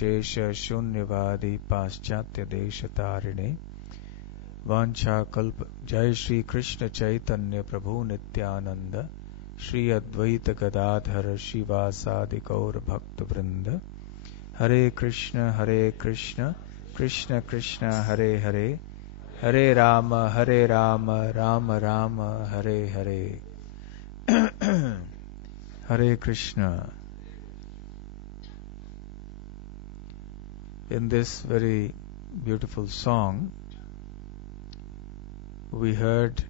Shesha Shunyavadi Paschatya Desha Tarine Vancha Kalpa Jai Shri Krishna Chaitanya Prabhu Nityananda Shri Advaita Gadadhara Shivasadi Gaur Bhakta Vrinda Hare Krishna Krishna Krishna Hare Hare Hare Rama Rama Rama Hare Hare Hare Krishna. In this very beautiful song, we heard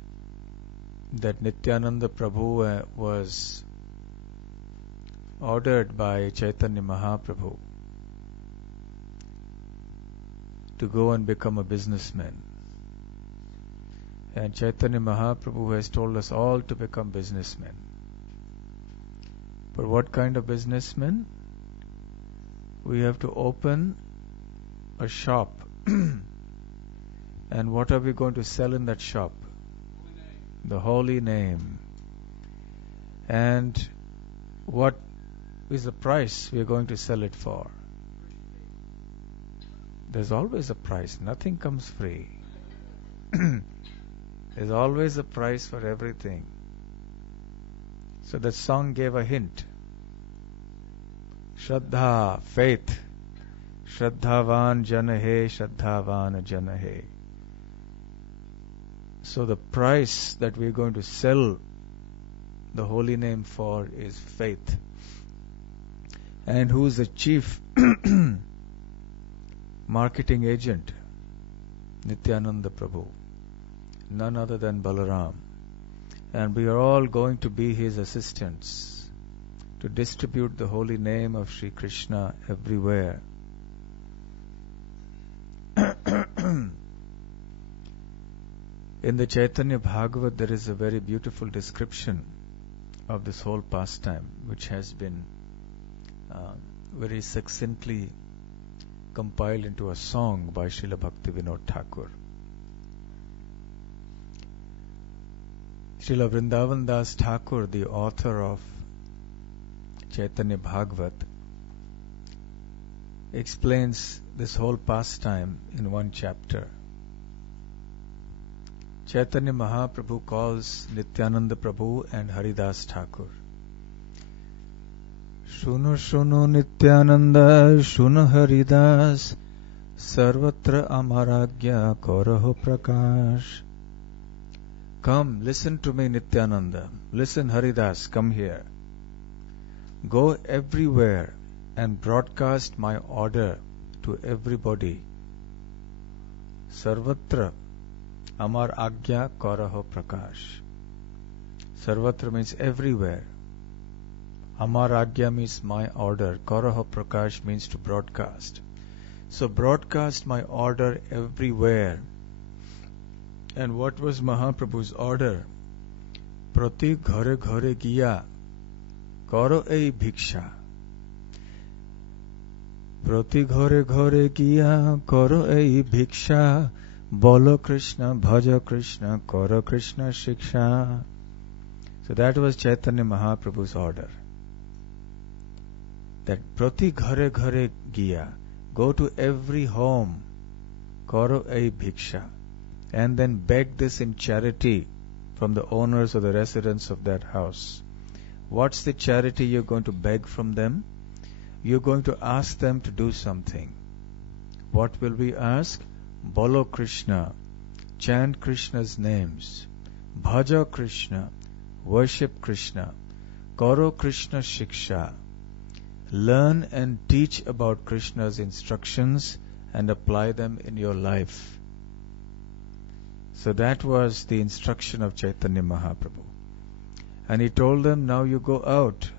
that Nityananda Prabhu was ordered by Chaitanya Mahaprabhu to go and become a businessman. And Chaitanya Mahaprabhu has told us all to become businessmen. But what kind of businessmen? We have to open a shop. And what are we going to sell in that shop? The holy name. And what is the price we are going to sell it for? There's always a price. Nothing comes free. There's always a price for everything. So the song gave a hint. Shraddha, faith. Shraddhavan janahe, Shraddhavan janahe. So the price that we're going to sell the holy name for is faith. And who's the chief marketing agent? Nityananda Prabhu. None other than Balaram. And we are all going to be his assistants to distribute the holy name of Sri Krishna everywhere. In the Chaitanya Bhagavat, there is a very beautiful description of this whole pastime, which has been very succinctly compiled into a song by Srila Bhaktivinoda Thakur. Srila Vrindavan Das Thakur, the author of Chaitanya Bhagavat, explains this whole pastime in one chapter. Chaitanya Mahaprabhu calls Nityananda Prabhu and Haridas Thakur. Shuno Shuno Nityananda, Shuno Haridas, Sarvatra Amaragya Koraho Prakash. Come, listen to me, Nityananda. Listen, Haridas, come here. Go everywhere and broadcast my order to everybody. Sarvatra Amar Agya Karaho Prakash. Sarvatra means everywhere. Amar Agya means my order. Karaho Prakash means to broadcast. So broadcast my order everywhere. And what was Mahaprabhu's order? Prati ghare ghare giya karo ei bhiksha. Prati ghare ghare giya karo ei bhiksha. Bolo Krishna, Bhaja Krishna, Karo Krishna Shiksha. So that was Chaitanya Mahaprabhu's order. That Prati ghare ghare giya. Go to every home. Karo ei bhiksha. And then beg this in charity from the owners or the residents of that house. What's the charity you're going to beg from them? You're going to ask them to do something. What will we ask? Bolo Krishna, chant Krishna's names. Bhaja Krishna, worship Krishna. Karo Krishna Shiksha, learn and teach about Krishna's instructions and apply them in your life. So that was the instruction of Chaitanya Mahaprabhu. And he told them, now you go out.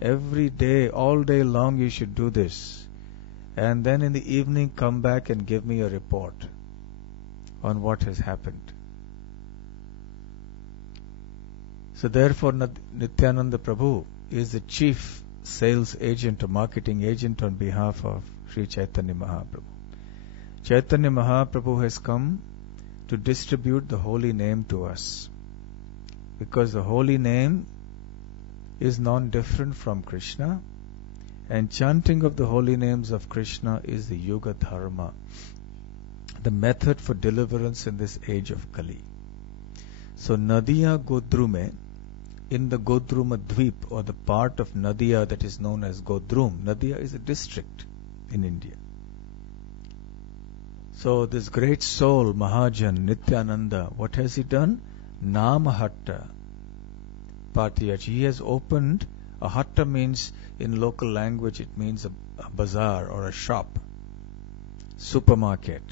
Every day, all day long you should do this. And then in the evening come back and give me a report on what has happened. So therefore Nityananda Prabhu is the chief sales agent or marketing agent on behalf of Sri Chaitanya Mahaprabhu. Chaitanya Mahaprabhu has come to distribute the holy name to us, because the holy name is non-different from Krishna, And chanting of the holy names of Krishna is the Yuga Dharma, the method for deliverance in this age of Kali. So Nadia Godrume, in the Godruma Dweep, or the part of Nadia that is known as Godrum. Nadia is a district in India. So this great soul, Mahajan, Nityananda, what has he done? Namahatta Patiyach. He has opened, a hatta means, in local language, it means a bazaar or a shop, supermarket.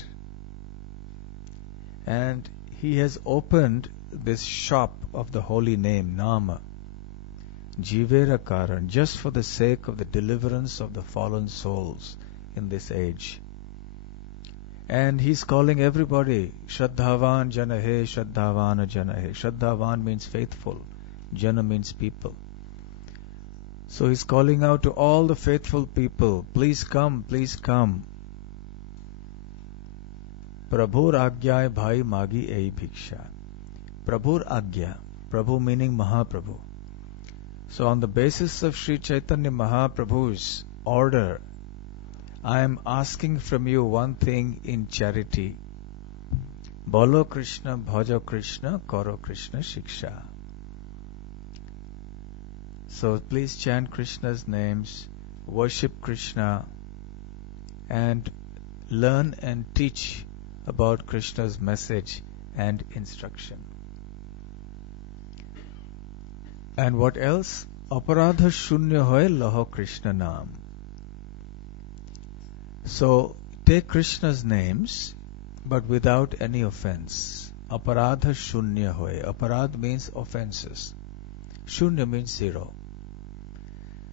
And he has opened this shop of the holy name, Nama, Jivera Karan, just for the sake of the deliverance of the fallen souls in this age. And he's calling everybody, Shraddhavan Janahe, Shraddhavan Janahe. Shraddhavan means faithful, Jana means people. So he's calling out to all the faithful people, please come, please come. Prabhur Agyay Bhai Magi Ei Bhiksha. Prabhur Agya, Prabhu meaning Mahaprabhu. So on the basis of Sri Chaitanya Mahaprabhu's order, I am asking from you one thing in charity. Bolo Krishna, Bhajo Krishna, Karo Krishna Shiksha. So please chant Krishna's names, worship Krishna, and learn and teach about Krishna's message and instruction. And what else? Aparadha shunya hoy laho Krishna naam. So take Krishna's names, but without any offense. Aparadha shunya hoy. Aparad means offenses. Shunya means zero.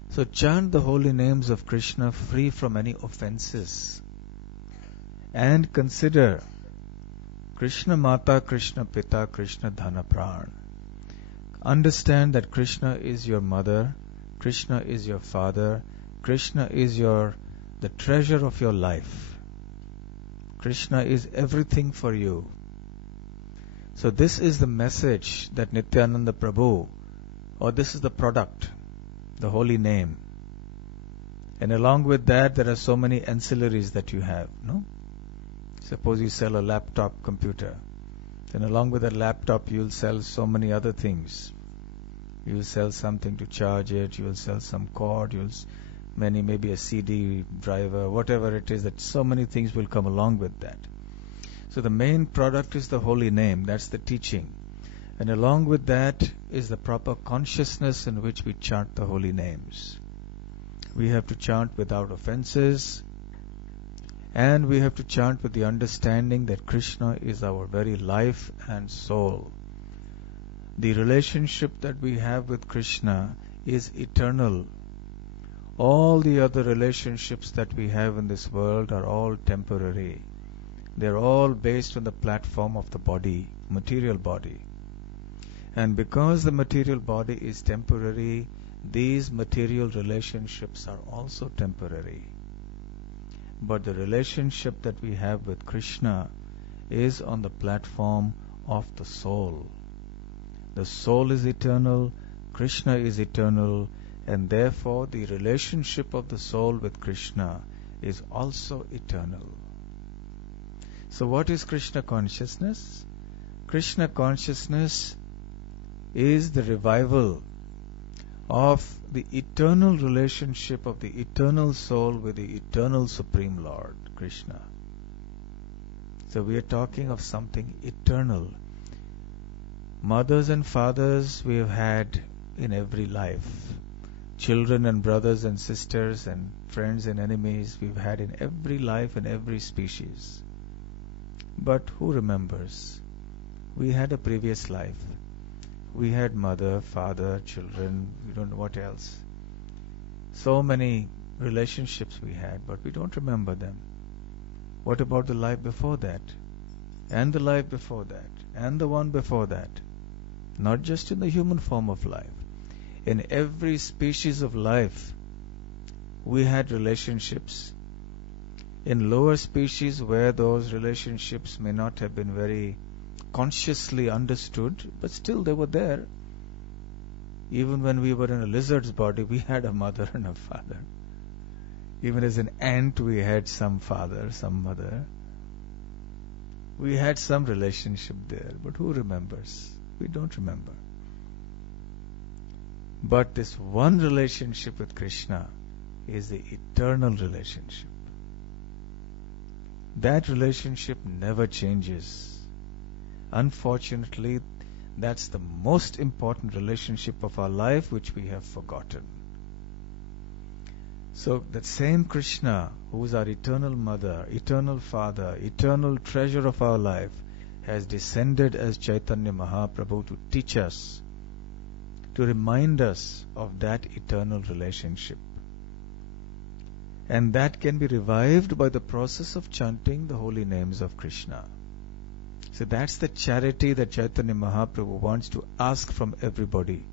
So chant the holy names of Krishna free from any offenses. And consider Krishna Mata, Krishna Pita, Krishna Dhana Pran. Understand that Krishna is your mother, Krishna is your father, Krishna is the treasure of your life. Krishna is everything for you. So this is the message that Nityananda Prabhu, or this is the product, the holy name. And along with that, there are so many ancillaries that you have, no? Suppose you sell a laptop computer. Then along with that laptop, you will sell so many other things. You will sell something to charge it, you will sell some cord, maybe a CD driver, whatever it is, that so many things will come along with that. So the main product is the holy name, that's the teaching. And along with that is the proper consciousness in which we chant the holy names. We have to chant without offenses, and we have to chant with the understanding that Krishna is our very life and soul. The relationship that we have with Krishna is eternal. All the other relationships that we have in this world are all temporary. They're all based on the platform of the body, material body. And because the material body is temporary, these material relationships are also temporary. But the relationship that we have with Krishna is on the platform of the soul. The soul is eternal, Krishna is eternal, and therefore the relationship of the soul with Krishna is also eternal. So what is Krishna consciousness? Krishna consciousness is the revival of the eternal relationship of the eternal soul with the eternal Supreme Lord, Krishna. So we are talking of something eternal. Mothers and fathers we have had in every life. Children and brothers and sisters and friends and enemies we've had in every life and every species. But who remembers? We had a previous life. We had mother, father, children, we don't know what else. So many relationships we had, but we don't remember them. What about the life before that? And the life before that? And the one before that? Not just in the human form of life. In every species of life, we had relationships. In lower species where those relationships may not have been very consciously understood, but still they were there. Even when we were in a lizard's body, we had a mother and a father. Even as an ant, we had some father, some mother. We had some relationship there, but who remembers? We don't remember. But this one relationship with Krishna is the eternal relationship. That relationship never changes. Unfortunately, that's the most important relationship of our life which we have forgotten. So that same Krishna, who is our eternal mother, eternal father, eternal treasure of our life, has descended as Chaitanya Mahaprabhu to teach us, to remind us of that eternal relationship. And that can be revived by the process of chanting the holy names of Krishna. So that's the charity that Chaitanya Mahaprabhu wants to ask from everybody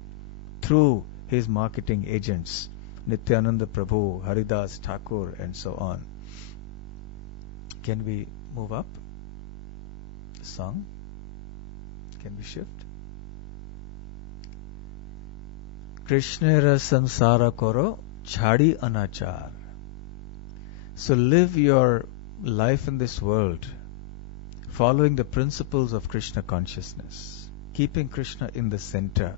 through his marketing agents, Nityananda Prabhu, Haridas Thakur, and so on. Can we move up the song? Can we shift? Krishnera samsara koro chhadi anachar. So live your life in this world following the principles of Krishna consciousness, keeping Krishna in the center,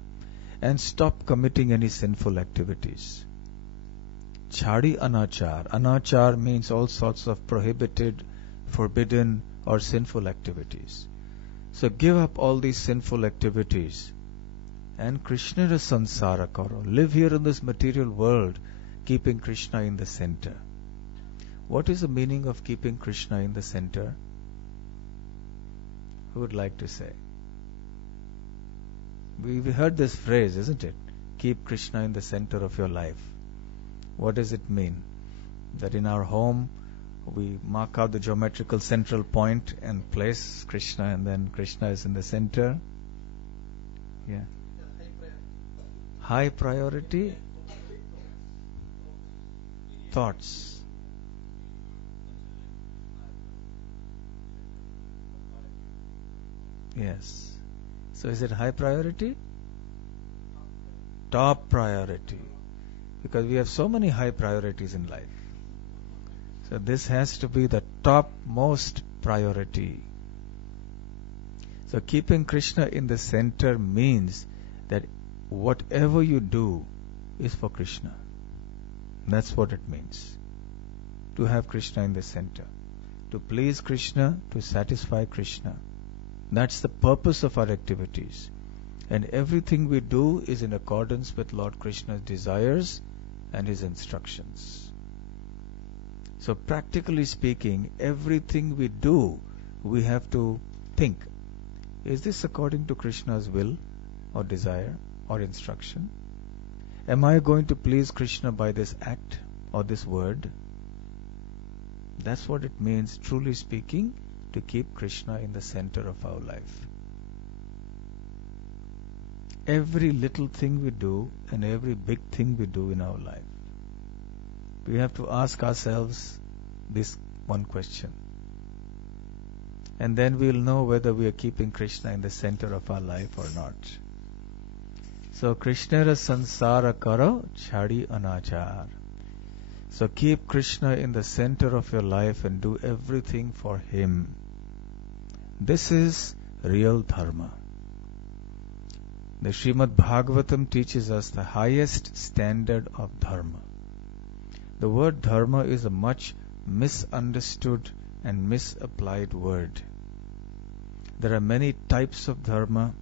and stop committing any sinful activities. Chhadi anachar. Anachar means all sorts of prohibited, forbidden, or sinful activities. So give up all these sinful activities and Krishna sansara karo. Live here in this material world, keeping Krishna in the center. What is the meaning of keeping Krishna in the center? Who would like to say? We heard this phrase, isn't it? Keep Krishna in the center of your life. What does it mean? That in our home, we mark out the geometrical central point and place Krishna, and then Krishna is in the center. Yeah. High priority thoughts. Yes. So is it high priority? Top priority. Because we have so many high priorities in life. So this has to be the topmost priority. So keeping Krishna in the center means that whatever you do is for Krishna. That's what it means. To have Krishna in the center. To please Krishna, to satisfy Krishna. That's the purpose of our activities. And everything we do is in accordance with Lord Krishna's desires and his instructions. So practically speaking, everything we do, we have to think, is this according to Krishna's will or desire or instruction? Am I going to please Krishna by this act or this word? That's what it means, truly speaking, to keep Krishna in the center of our life. Every little thing we do and every big thing we do in our life, we have to ask ourselves this one question. And then we'll know whether we are keeping Krishna in the center of our life or not. So, Krishnera sansara karo chhadi anachar. So keep Krishna in the center of your life and do everything for him. This is real dharma. The Srimad Bhagavatam teaches us the highest standard of dharma. The word dharma is a much misunderstood and misapplied word. There are many types of dharma.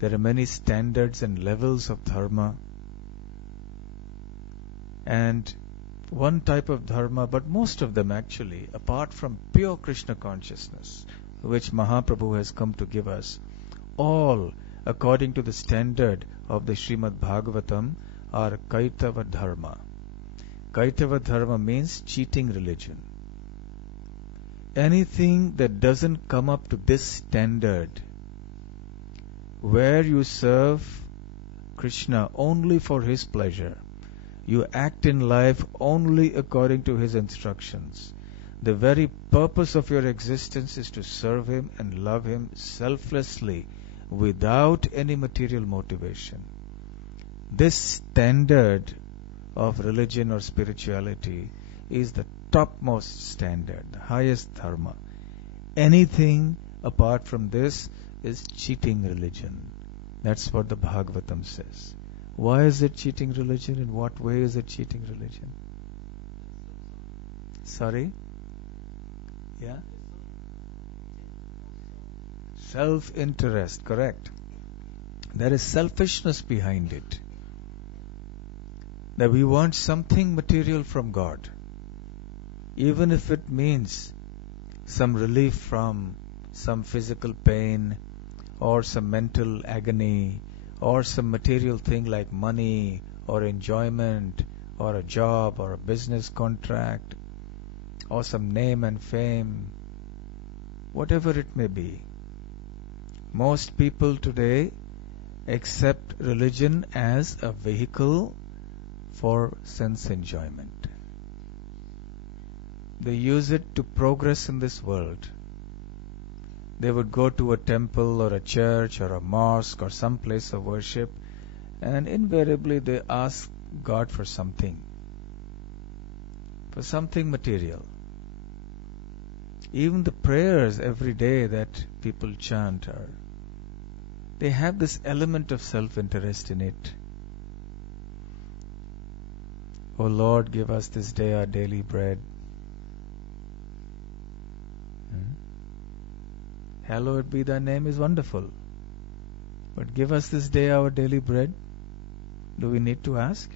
There are many standards and levels of dharma. And one type of dharma, but most of them actually, apart from pure Krishna consciousness, which Mahaprabhu has come to give us, all according to the standard of the Srimad Bhagavatam are Kaitava Dharma. Kaitava Dharma means cheating religion. Anything that doesn't come up to this standard, where you serve Krishna only for his pleasure, you act in life only according to his instructions. The very purpose of your existence is to serve him and love him selflessly, without any material motivation. This standard of religion or spirituality is the topmost standard, the highest dharma. Anything apart from this is cheating religion. That's what the Bhagavatam says. Why is it cheating religion? In what way is it cheating religion? Sorry? Yeah? Self-interest, correct. There is selfishness behind it. That we want something material from God. Even if it means some relief from some physical pain or some mental agony or some material thing like money or enjoyment or a job or a business contract or some name and fame, whatever it may be. Most people today accept religion as a vehicle for sense enjoyment. They use it to progress in this world. They would go to a temple or a church or a mosque or some place of worship, and invariably they ask God for something material. Even the prayers every day that people chant they have this element of self-interest in it. O Lord, give us this day our daily bread. Hallowed be thy name is wonderful. But give us this day our daily bread. Do we need to ask?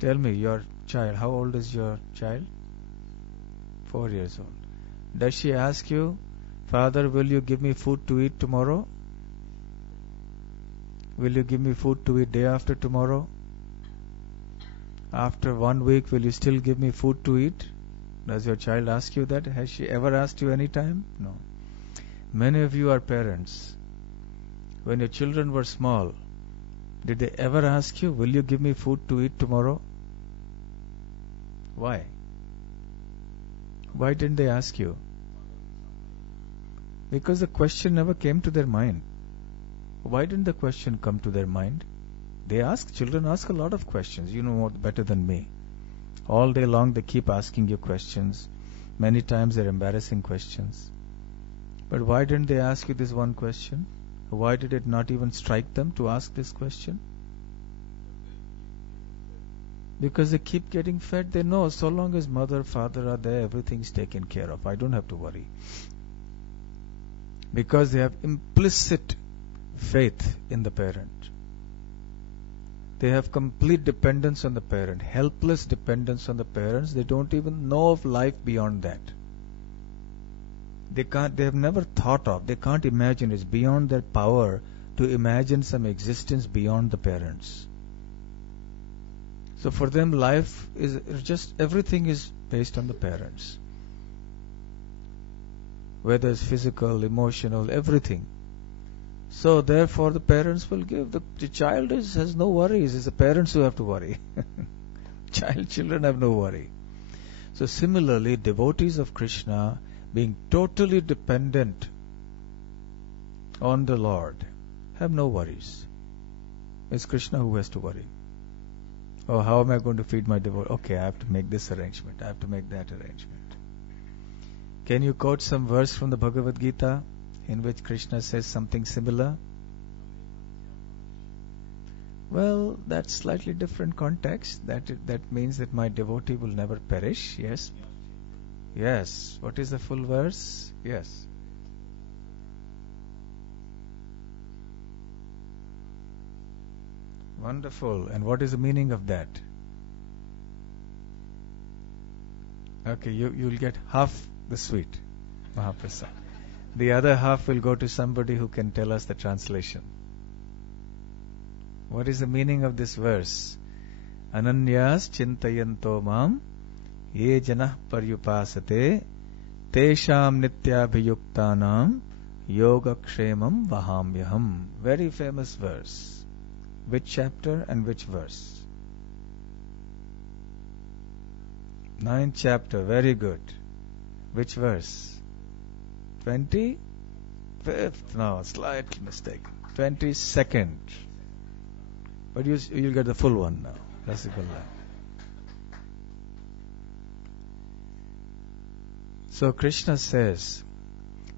Tell me, your child, how old is your child? 4 years old. Does she ask you, Father, will you give me food to eat tomorrow? Will you give me food to eat day after tomorrow? After 1 week, will you still give me food to eat? Does your child ask you that? Has she ever asked you any time? No. Many of you are parents. When your children were small, did they ever ask you, will you give me food to eat tomorrow? Why? Why didn't they ask you? Because the question never came to their mind. Why didn't the question come to their mind? Children ask a lot of questions. You know more better than me. All day long they keep asking you questions. Many times they're embarrassing questions. But why didn't they ask you this one question? Why did it not even strike them to ask this question? Because they keep getting fed. They know so long as mother, father are there, everything's taken care of. I don't have to worry. Because they have implicit faith in the parent. They have complete dependence on the parent, helpless dependence on the parents. They don't even know of life beyond that. They have never thought of, they can't imagine. It's beyond their power to imagine some existence beyond the parents. So for them, life is just, everything is based on the parents. Whether it's physical, emotional, everything. So therefore the parents will give. The child has no worries. It's the parents who have to worry. Children have no worry. So similarly, devotees of Krishna, being totally dependent on the Lord, have no worries. It's Krishna who has to worry. Oh, how am I going to feed my devotee? Okay, I have to make this arrangement. I have to make that arrangement. Can you quote some verse from the Bhagavad Gita in which Krishna says something similar? Well, that's slightly different context. That means that my devotee will never perish. Yes. Yes. What is the full verse? Yes. Wonderful. And what is the meaning of that? Okay, you'll get half the sweet, Mahaprasad. The other half will go to somebody who can tell us the translation. What is the meaning of this verse? Ananyas chintayanto mam ye janah paryupasate tesham nityabhiyuktanam yogakshemam vahamyaham. Very famous verse. Which chapter and which verse? 9th chapter. Very good. Which verse? 25th? No, slight mistake. 22nd. But you'll get the full one now. Rasikullah. So Krishna says,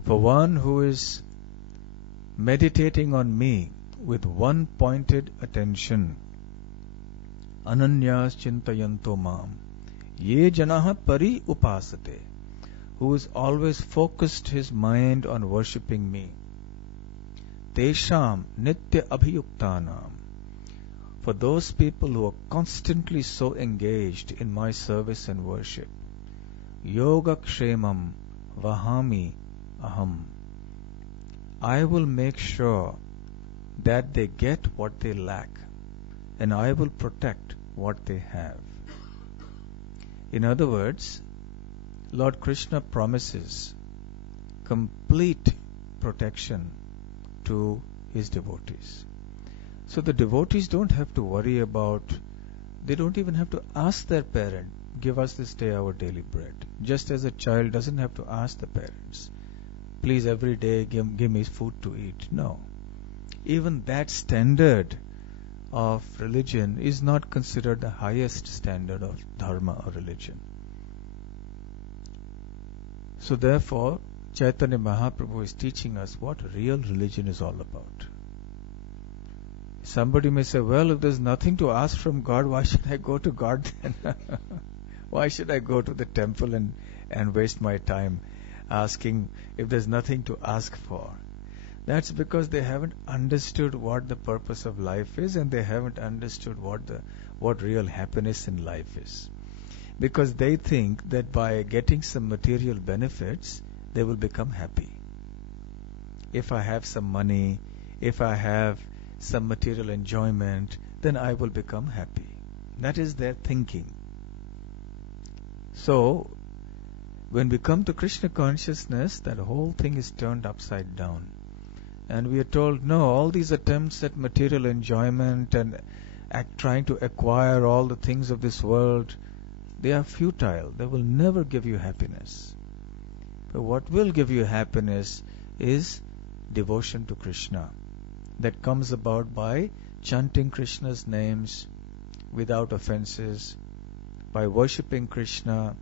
for one who is meditating on me with one pointed attention, ananyas chintayanto mam, ye janaha pari upasate, who is always focused his mind on worshipping me, tesham nitya abhiyuktanam, for those people who are constantly so engaged in my service and worship, yoga kshemam vahami aham, I will make sure that they get what they lack, and I will protect what they have. In other words, Lord Krishna promises complete protection to his devotees. So the devotees don't have to worry about, they don't even have to ask their parent, give us this day our daily bread. Just as a child doesn't have to ask the parents, please every day give me food to eat. No. Even that standard of religion is not considered the highest standard of dharma or religion. So therefore, Chaitanya Mahaprabhu is teaching us what real religion is all about. Somebody may say, well, if there's nothing to ask from God, why should I go to God then? Why should I go to the temple and waste my time asking if there's nothing to ask for? That's because they haven't understood what the purpose of life is, and they haven't understood what real happiness in life is. Because they think that by getting some material benefits, they will become happy. If I have some money, if I have some material enjoyment, then I will become happy. That is their thinking. So, when we come to Krishna consciousness, that whole thing is turned upside down. And we are told, no, all these attempts at material enjoyment and trying to acquire all the things of this world, they are futile. They will never give you happiness. But what will give you happiness is devotion to Krishna. That comes about by chanting Krishna's names without offenses, by worshipping Krishna,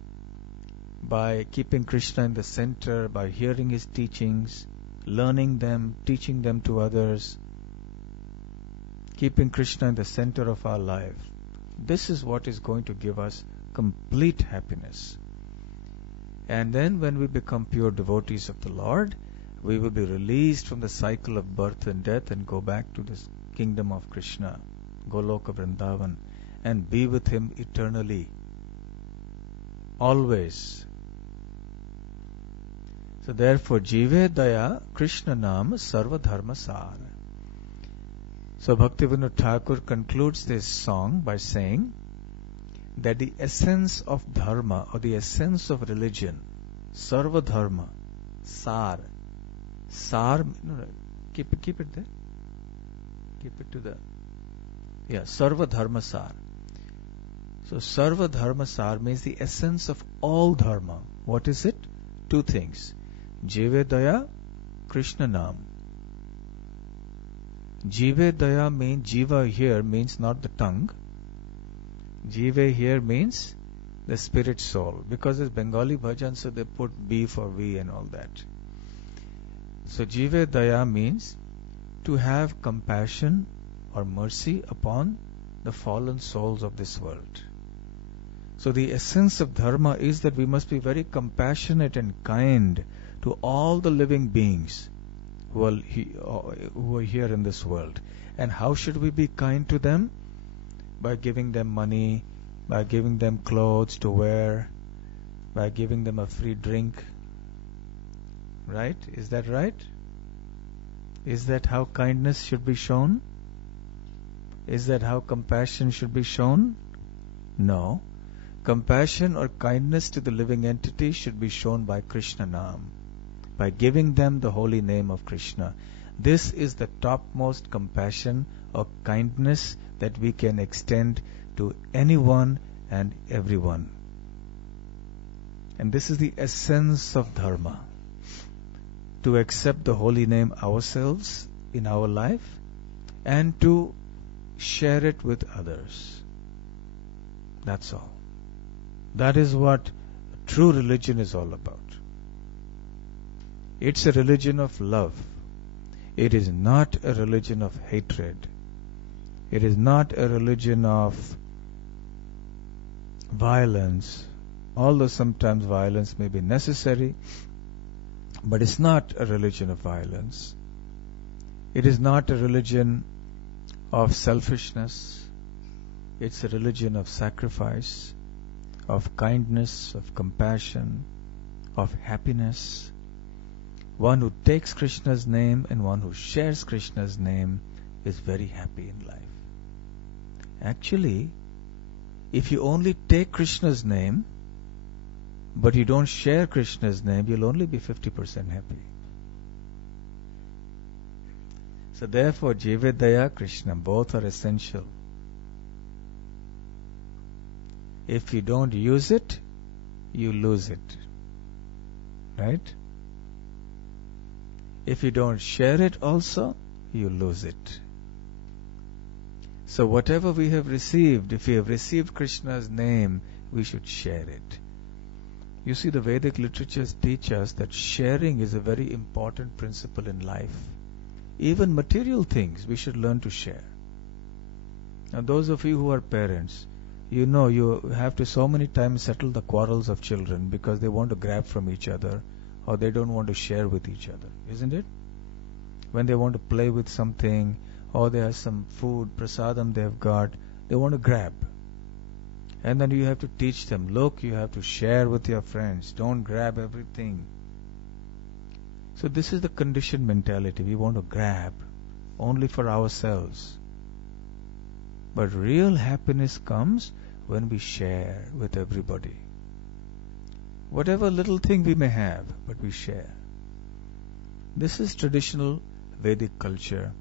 by keeping Krishna in the center, by hearing his teachings, learning them, teaching them to others, keeping Krishna in the center of our life. This is what is going to give us complete happiness. And then when we become pure devotees of the Lord, we will be released from the cycle of birth and death and go back to this kingdom of Krishna, Goloka Vrindavan, and be with him eternally, always. So therefore, Jive Daya Krishna Nam Sarva Dharma Sar. So Bhaktivinoda Thakur concludes this song by saying that the essence of dharma or the essence of religion, Sarva Dharma, Sar, keep it there. Keep it to the, Sarva Dharma Sar. So Sarva Dharma Sar means the essence of all dharma. What is it? Two things. Jive Daya, Krishna Nam. Jive Daya means, Jiva here means not the tongue. Jive here means the spirit soul. Because it's Bengali bhajan, so they put B for V and all that. So Jive Daya means to have compassion or mercy upon the fallen souls of this world. So the essence of dharma is that we must be very compassionate and kind to all the living beings who are here in this world. And how should we be kind to them? By giving them money, by giving them clothes to wear, by giving them a free drink. Right? Is that right? Is that how kindness should be shown? Is that how compassion should be shown? No. Compassion or kindness to the living entity should be shown by Krishna Nam, by giving them the holy name of Krishna. This is the topmost compassion or kindness that we can extend to anyone and everyone. And this is the essence of dharma. To accept the holy name ourselves in our life and to share it with others. That's all. That is what true religion is all about. It's a religion of love. It is not a religion of hatred. It is not a religion of violence, although sometimes violence may be necessary, but it's not a religion of violence. It is not a religion of selfishness. It's a religion of sacrifice, of kindness, of compassion, of happiness. One who takes Krishna's name and one who shares Krishna's name is very happy in life. Actually, if you only take Krishna's name, but you don't share Krishna's name, you'll only be 50% happy. So therefore, Jivedaya, Krishna, both are essential. If you don't use it, you lose it. Right? If you don't share it also, you lose it. So whatever we have received, if we have received Krishna's name, we should share it. You see, the Vedic literatures teach us that sharing is a very important principle in life. Even material things we should learn to share. Now those of you who are parents, you know you have to so many times settle the quarrels of children because they want to grab from each other or they don't want to share with each other, isn't it? When they want to play with something or they have some food, prasadam they have got, they want to grab. And then you have to teach them, look, you have to share with your friends, don't grab everything. So this is the conditioned mentality. We want to grab only for ourselves. But real happiness comes when we share with everybody. Whatever little thing we may have, but we share. This is traditional Vedic culture.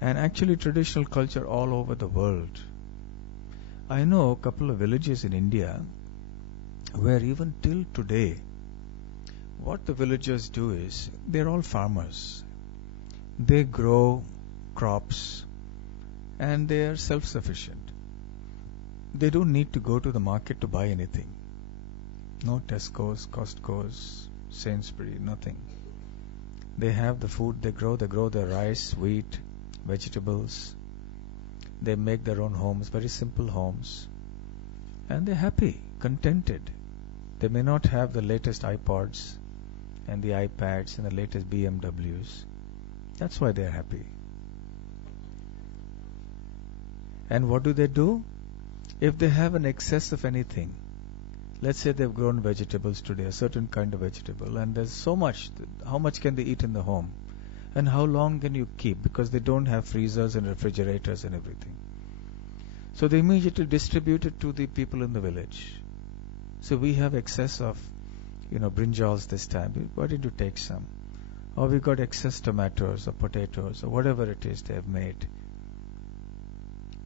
And actually traditional culture all over the world. I know a couple of villages in India where even till today, what the villagers do is, they're all farmers. They grow crops and they are self-sufficient. They don't need to go to the market to buy anything. No Tesco's, Costco's, Sainsbury, nothing. They have the food they grow their rice, wheat, vegetables. They make their own homes, very simple homes. And they're happy, contented. They may not have the latest iPods and the iPads and the latest BMWs. That's why they're happy. And what do? If they have an excess of anything, let's say they've grown vegetables today, a certain kind of vegetable, and there's so much, how much can they eat in the home? And how long can you keep? Because they don't have freezers and refrigerators and everything. So they immediately distribute it to the people in the village. So we have excess of, brinjals this time. Why did you take some? Or we got excess tomatoes or potatoes or whatever it is they have made.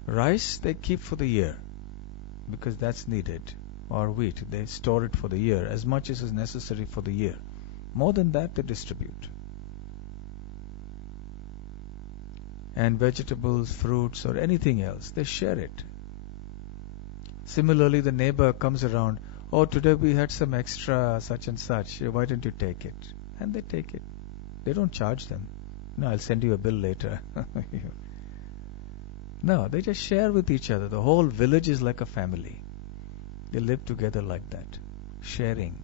Rice they keep for the year because that's needed. Or wheat, they store it for the year as much as is necessary for the year. More than that they distribute. And vegetables, fruits or anything else, they share it. Similarly, the neighbor comes around, oh, today we had some extra such and such, why don't you take it? And they take it. They don't charge them. No, I'll send you a bill later. No, they just share with each other. The whole village is like a family. They live together like that, sharing.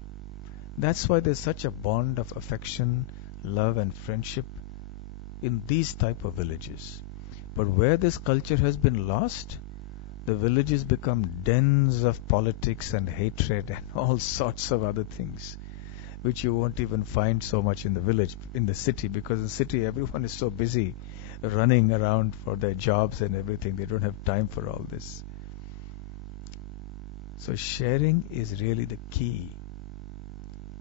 That's why there's such a bond of affection, love and friendship in these type of villages. But where this culture has been lost, the villages become dens of politics and hatred and all sorts of other things, which you won't even find so much in the village, in the city, because in the city everyone is so busy running around for their jobs and everything. They don't have time for all this. So sharing is really the key.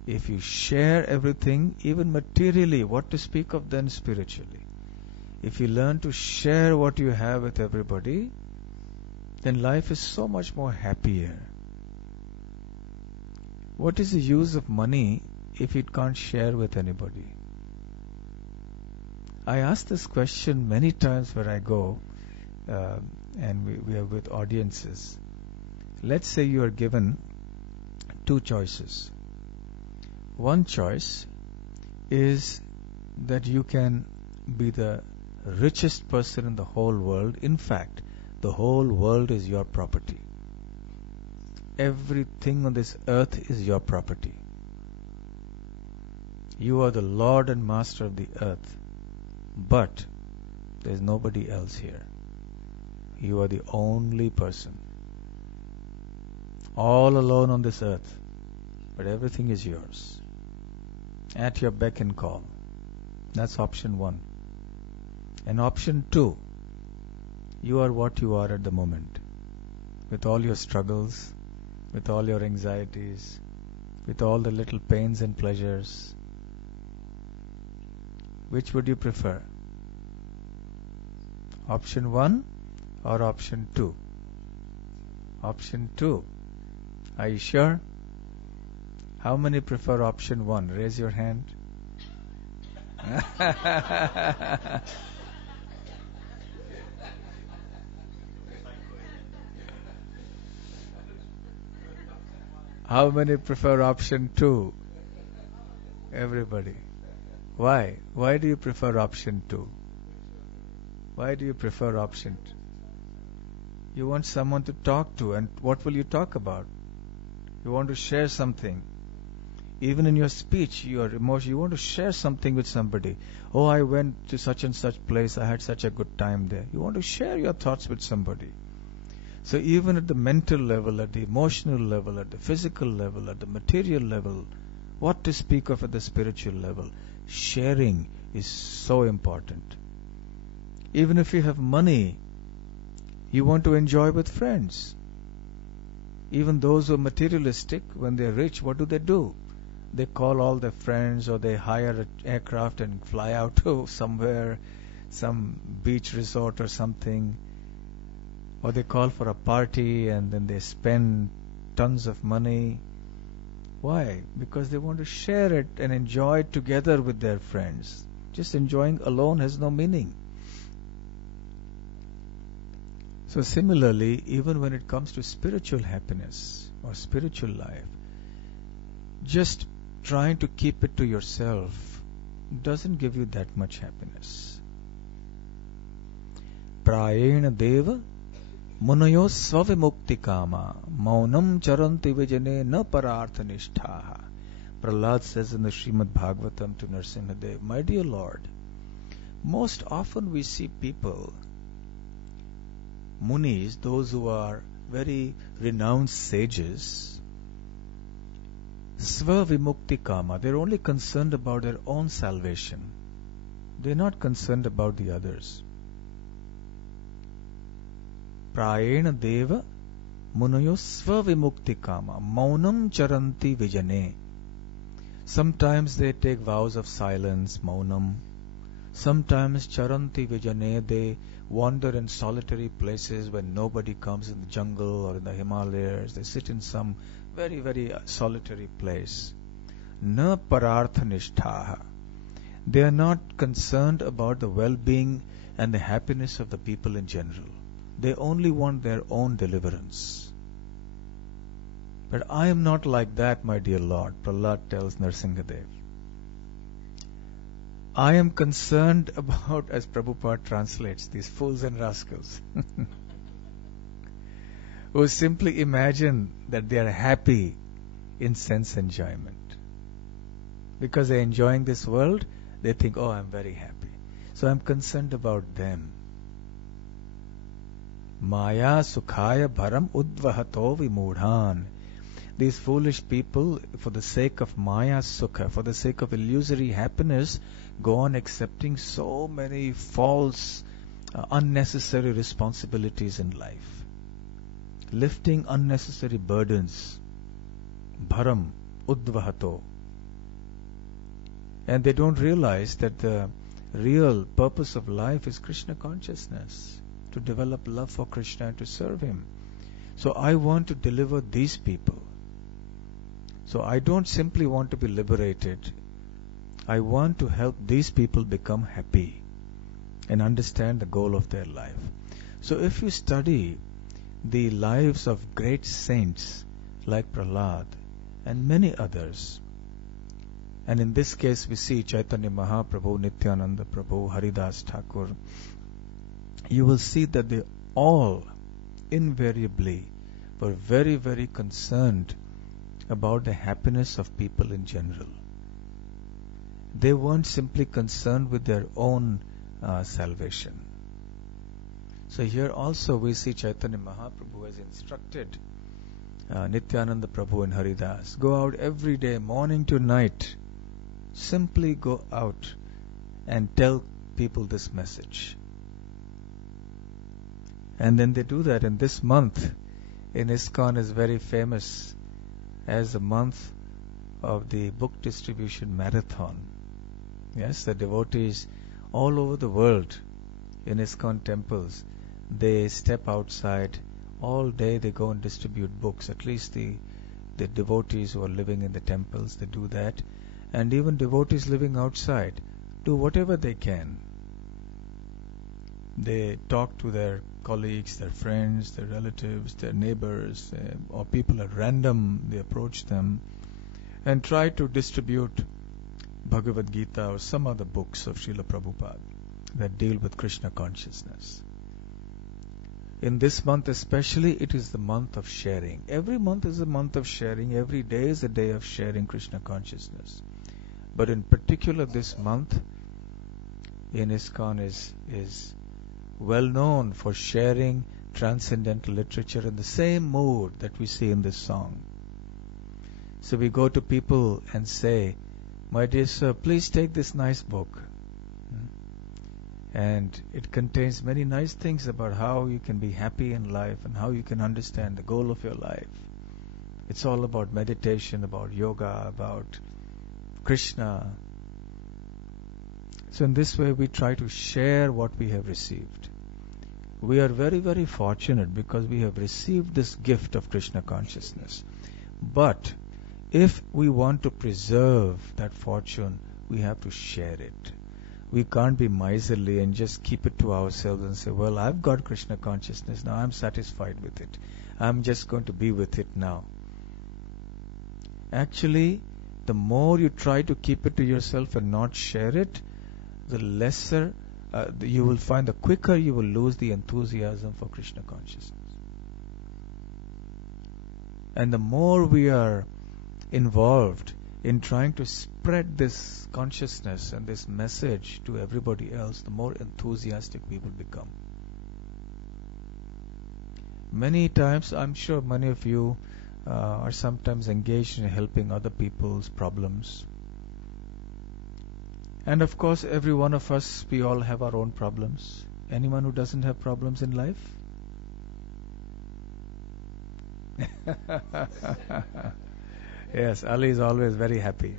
If you share everything, even materially, what to speak of then spiritually? If you learn to share what you have with everybody, then life is so much more happier. What is the use of money if it can't share with anybody? I ask this question many times where I go and we are with audiences. Let's say you are given two choices. One choice, is that you can be the richest person in the whole world. In fact, the whole world is your property. Everything on this earth is your property. You are the Lord and Master of the earth, but there is nobody else here. You are the only person. All alone on this earth, but everything is yours. At your beck and call. That's option 1. And option 2, you are what you are at the moment. With all your struggles, with all your anxieties, with all the little pains and pleasures. Which would you prefer? Option 1 or option 2? Option 2. Are you sure? How many prefer option 1? Raise your hand. How many prefer option 2? Everybody. Why? Why do you prefer option 2? Why do you prefer option 2? You want someone to talk to, and what will you talk about? You want to share something. Even in your speech, your emotion, you want to share something with somebody. Oh, I went to such and such place, I had such a good time there. You want to share your thoughts with somebody. So even at the mental level, at the emotional level, at the physical level, at the material level, what to speak of at the spiritual level, sharing is so important. Even if you have money, you want to enjoy with friends. Even those who are materialistic, when they're rich, what do? They call all their friends, or they hire an aircraft and fly out to somewhere, some beach resort or something. Or they call for a party and then they spend tons of money. Why? Because they want to share it and enjoy it together with their friends. Just enjoying alone has no meaning. So similarly, even when it comes to spiritual happiness or spiritual life, just trying to keep it to yourself doesn't give you that much happiness. Prayena deva munayo svavimukti kama maunam charanti vijane na parartha nishthaha. Prahlad says in the Srimad Bhagavatam to Nrsimhadev, my dear Lord, most often we see people, munis, those who are very renowned sages, svavimukti kama, they're only concerned about their own salvation. They're not concerned about the others. Prayena deva munayo svavimukti kama maunam charanti vijane. Sometimes they take vows of silence, maunam. Sometimes charanti vijane, they wander in solitary places when nobody comes, in the jungle or in the Himalayas. They sit in some very, very solitary place. Na parartha nishthaha. They are not concerned about the well-being and the happiness of the people in general. They only want their own deliverance. But I am not like that, my dear Lord, Prahlad tells Nrsimhadev. I am concerned about, as Prabhupada translates, these fools and rascals who simply imagine that they are happy in sense enjoyment. Because they are enjoying this world, they think, oh, I'm very happy. So I'm concerned about them. Maya sukhaya bharam udvahato vimudhan. These foolish people, for the sake of Maya sukha, for the sake of illusory happiness, go on accepting so many false, unnecessary responsibilities in life. Lifting unnecessary burdens. Bharam udvahato. And they don't realize that the real purpose of life is Krishna consciousness, to develop love for Krishna and to serve Him. So I want to deliver these people. So I don't simply want to be liberated. I want to help these people become happy and understand the goal of their life. So if you study the lives of great saints like Prahlad and many others, And in this case, we see Chaitanya Mahaprabhu, Nityananda Prabhu, Haridas Thakur. You will see that they all invariably were very, very concerned about the happiness of people in general. They weren't simply concerned with their own salvation. So here also we see Chaitanya Mahaprabhu has instructed Nityananda Prabhu and Haridas, go out every day, morning to night. Simply go out and tell people this message. And then they do that. And this month in ISKCON is very famous as the month of the book distribution marathon. Yes, the devotees all over the world in ISKCON temples, they step outside all day, they go and distribute books. At least the devotees who are living in the temples, they do that. And even devotees living outside do whatever they can. They talk to their colleagues, their friends, their relatives, their neighbors, or people at random, they approach them and try to distribute Bhagavad Gita or some other books of Srila Prabhupada that deal with Krishna consciousness. In this month especially, it is the month of sharing. Every month is a month of sharing. Every day is a day of sharing Krishna consciousness. But in particular, this month in ISKCON is well known for sharing transcendental literature in the same mood that we see in this song. So we go to people and say, my dear sir, please take this nice book. And it contains many nice things about how you can be happy in life and how you can understand the goal of your life. It's all about meditation, about yoga, about Krishna. So in this way we try to share what we have received. We are very, very fortunate because we have received this gift of Krishna consciousness. But if we want to preserve that fortune, we have to share it. We can't be miserly and just keep it to ourselves and say, well, I've got Krishna consciousness now, I'm satisfied with it. I'm just going to be with it now. Actually, the more you try to keep it to yourself and not share it, the lesser you will find, the quicker you will lose the enthusiasm for Krishna consciousness. And the more we are involved in trying to spread this consciousness and this message to everybody else, the more enthusiastic we will become. Many times, I'm sure many of you are sometimes engaged in helping other people's problems. And of course, every one of us, we all have our own problems. Anyone who doesn't have problems in life? Yes, Ali is always very happy.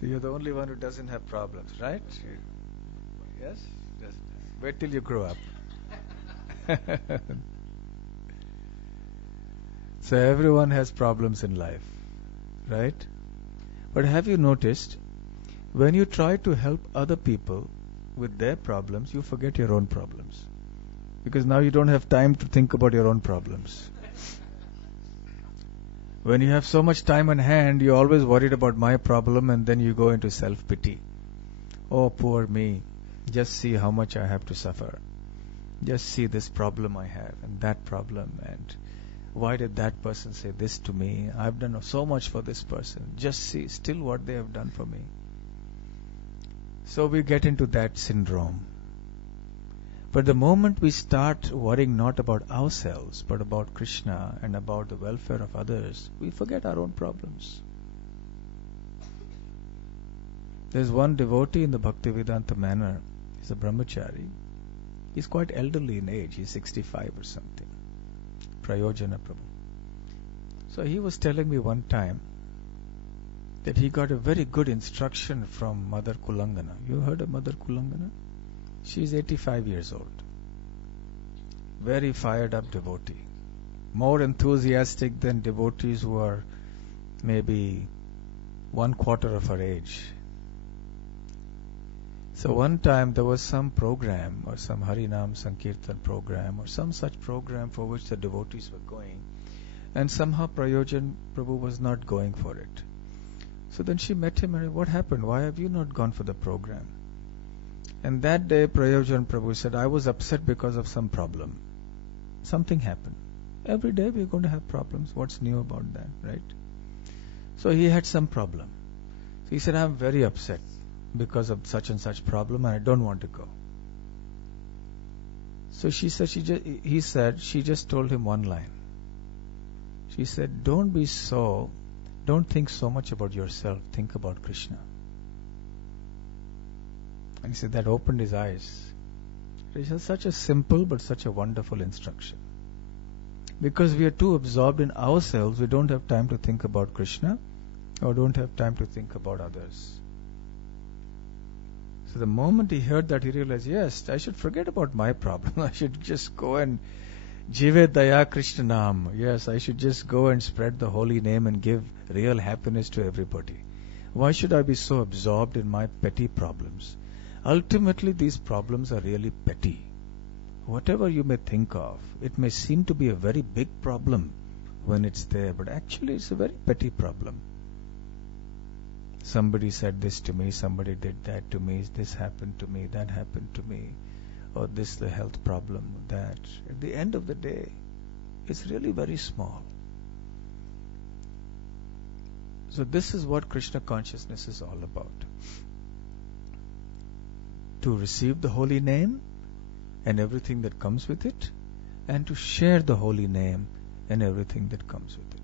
So you're the only one who doesn't have problems, right? Yes? Wait till you grow up. So everyone has problems in life, right? But have you noticed, when you try to help other people with their problems, you forget your own problems. Because now you don't have time to think about your own problems. When you have so much time on hand, you're always worried about my problem, and then you go into self-pity. Oh, poor me. Just see how much I have to suffer. Just see this problem I have, and that problem, and why did that person say this to me? I've done so much for this person. Just see still what they have done for me. So we get into that syndrome. But the moment we start worrying not about ourselves, but about Krishna and about the welfare of others, we forget our own problems. There's one devotee in the Bhaktivedanta manor. He's a brahmachari. He's quite elderly in age. He's 65 or something. Prayojana Prabhu. So he was telling me one time that he got a very good instruction from Mother Kulangana. You heard of Mother Kulangana? She's 85 years old. Very fired up devotee. More enthusiastic than devotees who are maybe 1/4 of her age. So one time there was some program or some Harinam Sankirtan program or some such program for which the devotees were going. And somehow Prayojan Prabhu was not going for it. So then she met him and, what happened? Why have you not gone for the program? And that day Prayojan Prabhu said, I was upset because of some problem. Something happened. Every day we're going to have problems. What's new about that, right? So he had some problem. So he said, I'm very upset because of such and such problem and I don't want to go. So she said, she just told him one line. She said, don't think so much about yourself, think about Krishna. And he said, that opened his eyes. It is such a simple but such a wonderful instruction. Because we are too absorbed in ourselves, we don't have time to think about Krishna or don't have time to think about others. So the moment he heard that, he realized, yes, I should forget about my problem. I should just go and Jive Daya Krishna Nam. Yes, I should just go and spread the holy name and give real happiness to everybody. Why should I be so absorbed in my petty problems? Ultimately, these problems are really petty. Whatever you may think of, it may seem to be a very big problem when it's there, but actually it's a very petty problem. Somebody said this to me, somebody did that to me, this happened to me, that happened to me, or this the health problem, that. At the end of the day, it's really very small. So this is what Krishna consciousness is all about. To receive the holy name and everything that comes with it, and to share the holy name and everything that comes with it.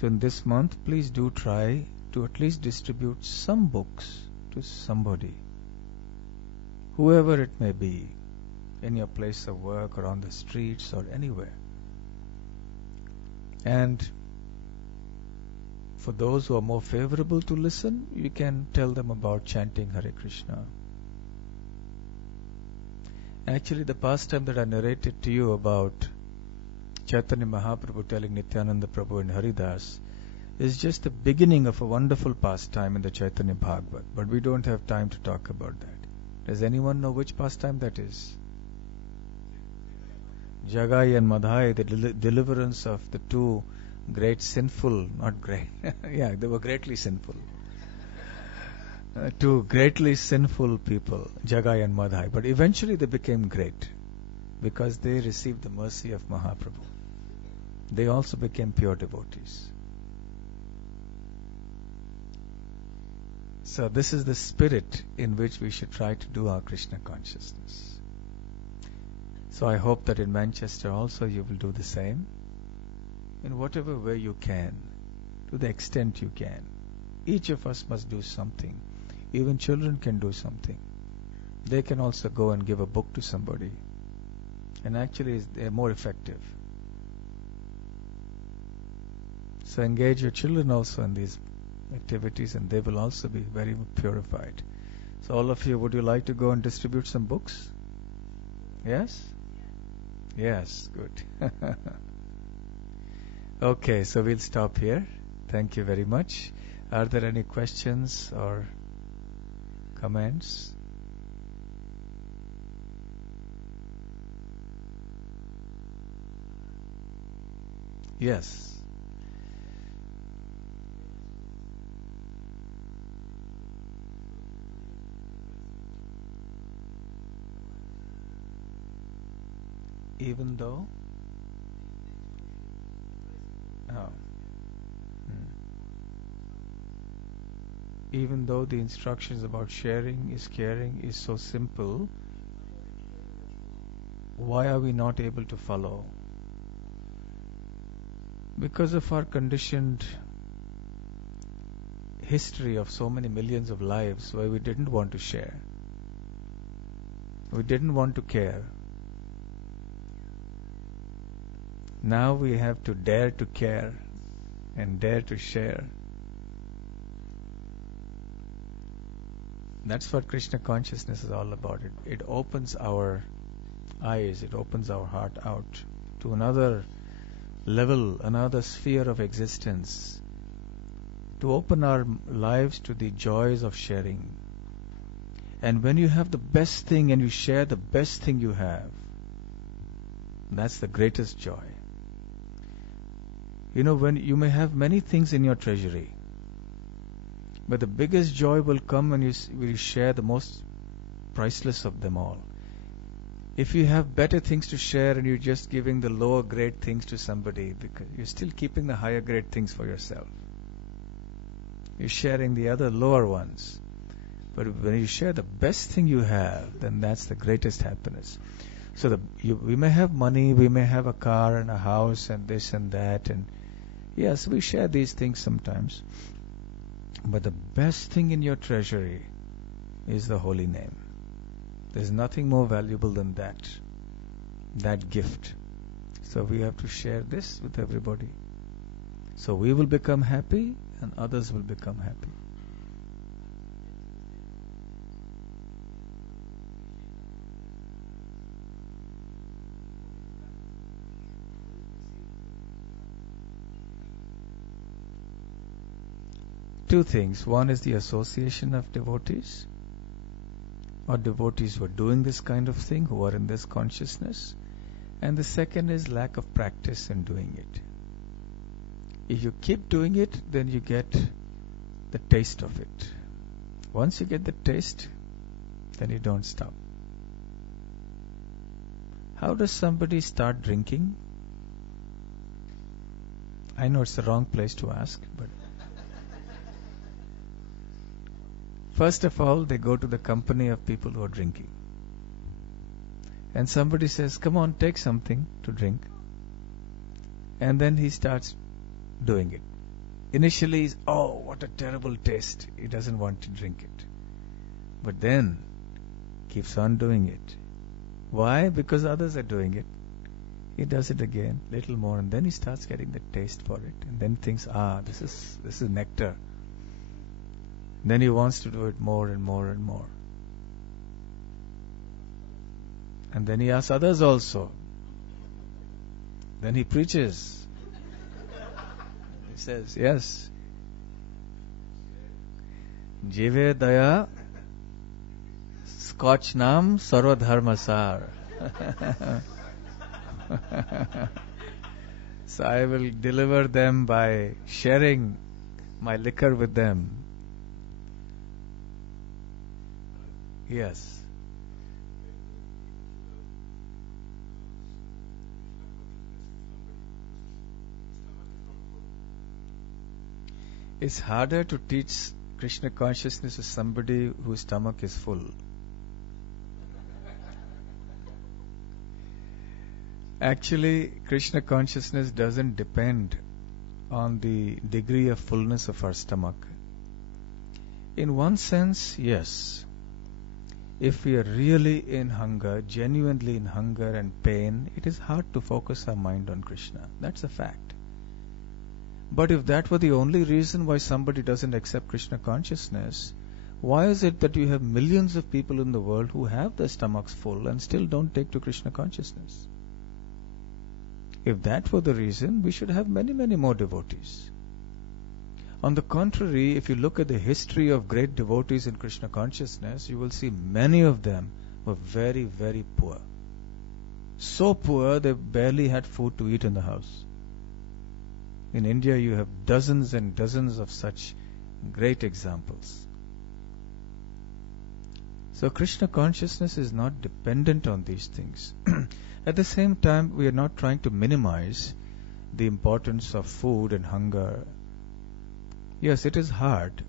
So in this month, please do try to at least distribute some books to somebody, whoever it may be, in your place of work or on the streets or anywhere. And for those who are more favorable to listen, you can tell them about chanting Hare Krishna. Actually, the pastime that I narrated to you about Chaitanya Mahaprabhu telling Nityananda Prabhu and Haridas is just the beginning of a wonderful pastime in the Chaitanya Bhagavat, but we don't have time to talk about that. Does anyone know which pastime that is? Jagai and Madhai, the deliverance of the two great sinful, not great, yeah, they were greatly sinful. Two greatly sinful people, Jagai and Madhai, but eventually they became great because they received the mercy of Mahaprabhu. They also became pure devotees. So this is the spirit in which we should try to do our Krishna consciousness. So I hope that in Manchester also you will do the same. In whatever way you can, to the extent you can. Each of us must do something. Even children can do something. They can also go and give a book to somebody. And actually they're more effective. So engage your children also in these activities and they will also be very purified. So all of you, would you like to go and distribute some books? Yes? Yes, good. Okay, so we'll stop here. Thank you very much. Are there any questions or comments? Yes. Even though? Oh. Even though the instructions about sharing is caring is so simple, why are we not able to follow? Because of our conditioned history of so many millions of lives where we didn't want to share. We didn't want to care. Now we have to dare to care and dare to share. That's what Krishna consciousness is all about. It opens our eyes, it opens our heart out to another level, another sphere of existence, to open our lives to the joys of sharing. And when you have the best thing and you share the best thing you have, that's the greatest joy. When you may have many things in your treasury, but the biggest joy will come when you share the most priceless of them all. If you have better things to share and you're just giving the lower grade things to somebody, because you're still keeping the higher grade things for yourself. You're sharing the other lower ones. But when you share the best thing you have, then that's the greatest happiness. So we may have money, we may have a car and a house and this and that, and yes, we share these things sometimes. But the best thing in your treasury is the holy name. There's nothing more valuable than that gift. So we have to share this with everybody. So we will become happy and others will become happy. Two things. One is the association of devotees, or devotees who are doing this kind of thing, who are in this consciousness. And the second is lack of practice in doing it. If you keep doing it, then you get the taste of it. Once you get the taste, then you don't stop. How does somebody start drinking? I know it's the wrong place to ask, but first of all, they go to the company of people who are drinking. And somebody says, come on, take something to drink. And then he starts doing it. Initially, he's, oh, what a terrible taste. He doesn't want to drink it. But then, keeps on doing it. Why? Because others are doing it. He does it again, little more, and then he starts getting the taste for it. And then thinks, this is nectar. Then he wants to do it more and more and more. And then he asks others also. Then he preaches. He says, yes. Jive daya scotch nam sarva dharma sar. So I will deliver them by sharing my liquor with them. Yes. It's harder to teach Krishna consciousness to somebody whose stomach is full. Actually, Krishna consciousness doesn't depend on the degree of fullness of our stomach. In one sense, yes. If we are really in hunger, genuinely in hunger and pain, it is hard to focus our mind on Krishna. That's a fact. But if that were the only reason why somebody doesn't accept Krishna consciousness, why is it that you have millions of people in the world who have their stomachs full and still don't take to Krishna consciousness? If that were the reason, we should have many, many more devotees. On the contrary, if you look at the history of great devotees in Krishna consciousness, you will see many of them were very, very poor. So poor they barely had food to eat in the house. In India, you have dozens and dozens of such great examples. So Krishna consciousness is not dependent on these things. At the same time, we are not trying to minimize the importance of food and hunger. Yes, it is hard.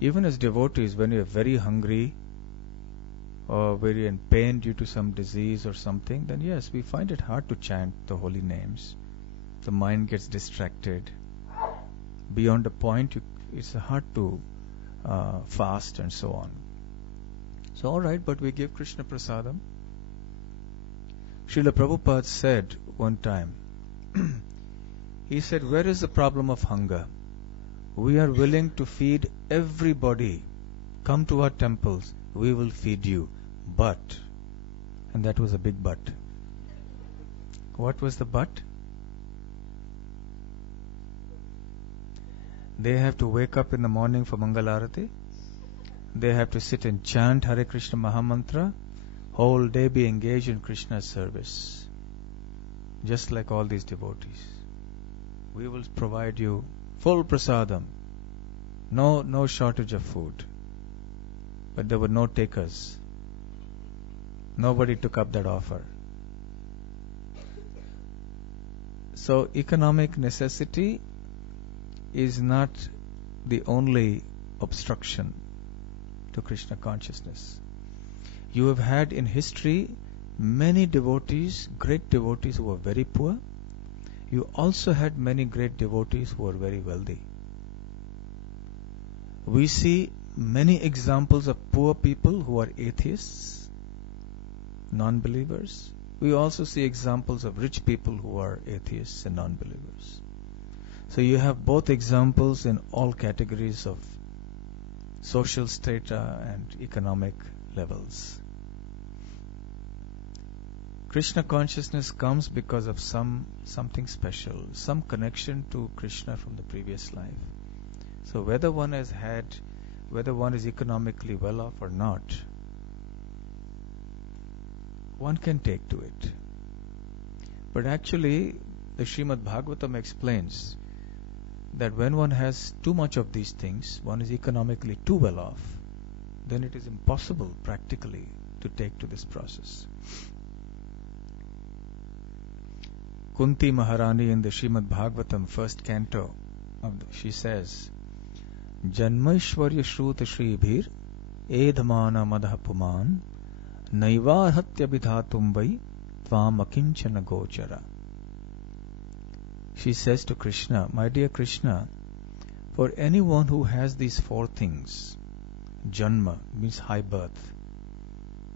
Even as devotees, when you are very hungry or very in pain due to some disease or something, then yes, we find it hard to chant the holy names. The mind gets distracted. Beyond a point, it's hard to fast and so on. So alright, but we give Krishna prasadam. Srila Prabhupada said one time, he said, where is the problem of hunger? We are willing to feed everybody. Come to our temples, we will feed you. But, and that was a big but. What was the but? They have to wake up in the morning for Mangalarati. They have to sit and chant Hare Krishna Mahamantra. Whole day be engaged in Krishna's service. Just like all these devotees. we will provide you full prasadam. No shortage of food. But there were no takers. Nobody took up that offer. So economic necessity is not the only obstruction to Krishna consciousness. You have had in history many devotees, great devotees who were very poor. You also had many great devotees who were very wealthy. We see many examples of poor people who are atheists, non-believers. We also see examples of rich people who are atheists and non-believers. So you have both examples in all categories of social strata and economic levels. Krishna consciousness comes because of something special, some connection to Krishna from the previous life. So whether one is economically well off or not, one can take to it. But actually, the Srimad Bhagavatam explains that when one has too much of these things, one is economically too well off, then it is impossible practically to take to this process. Kunti Maharani in the Srimad Bhagavatam first canto, she says, Janmaishwarya Shruta Shribhir Edhamana Madha Puman Naivarhatya Vidhatum Vai Tvam Akinchana Gochara. She says to Krishna, my dear Krishna, for anyone who has these four things, Janma means high birth,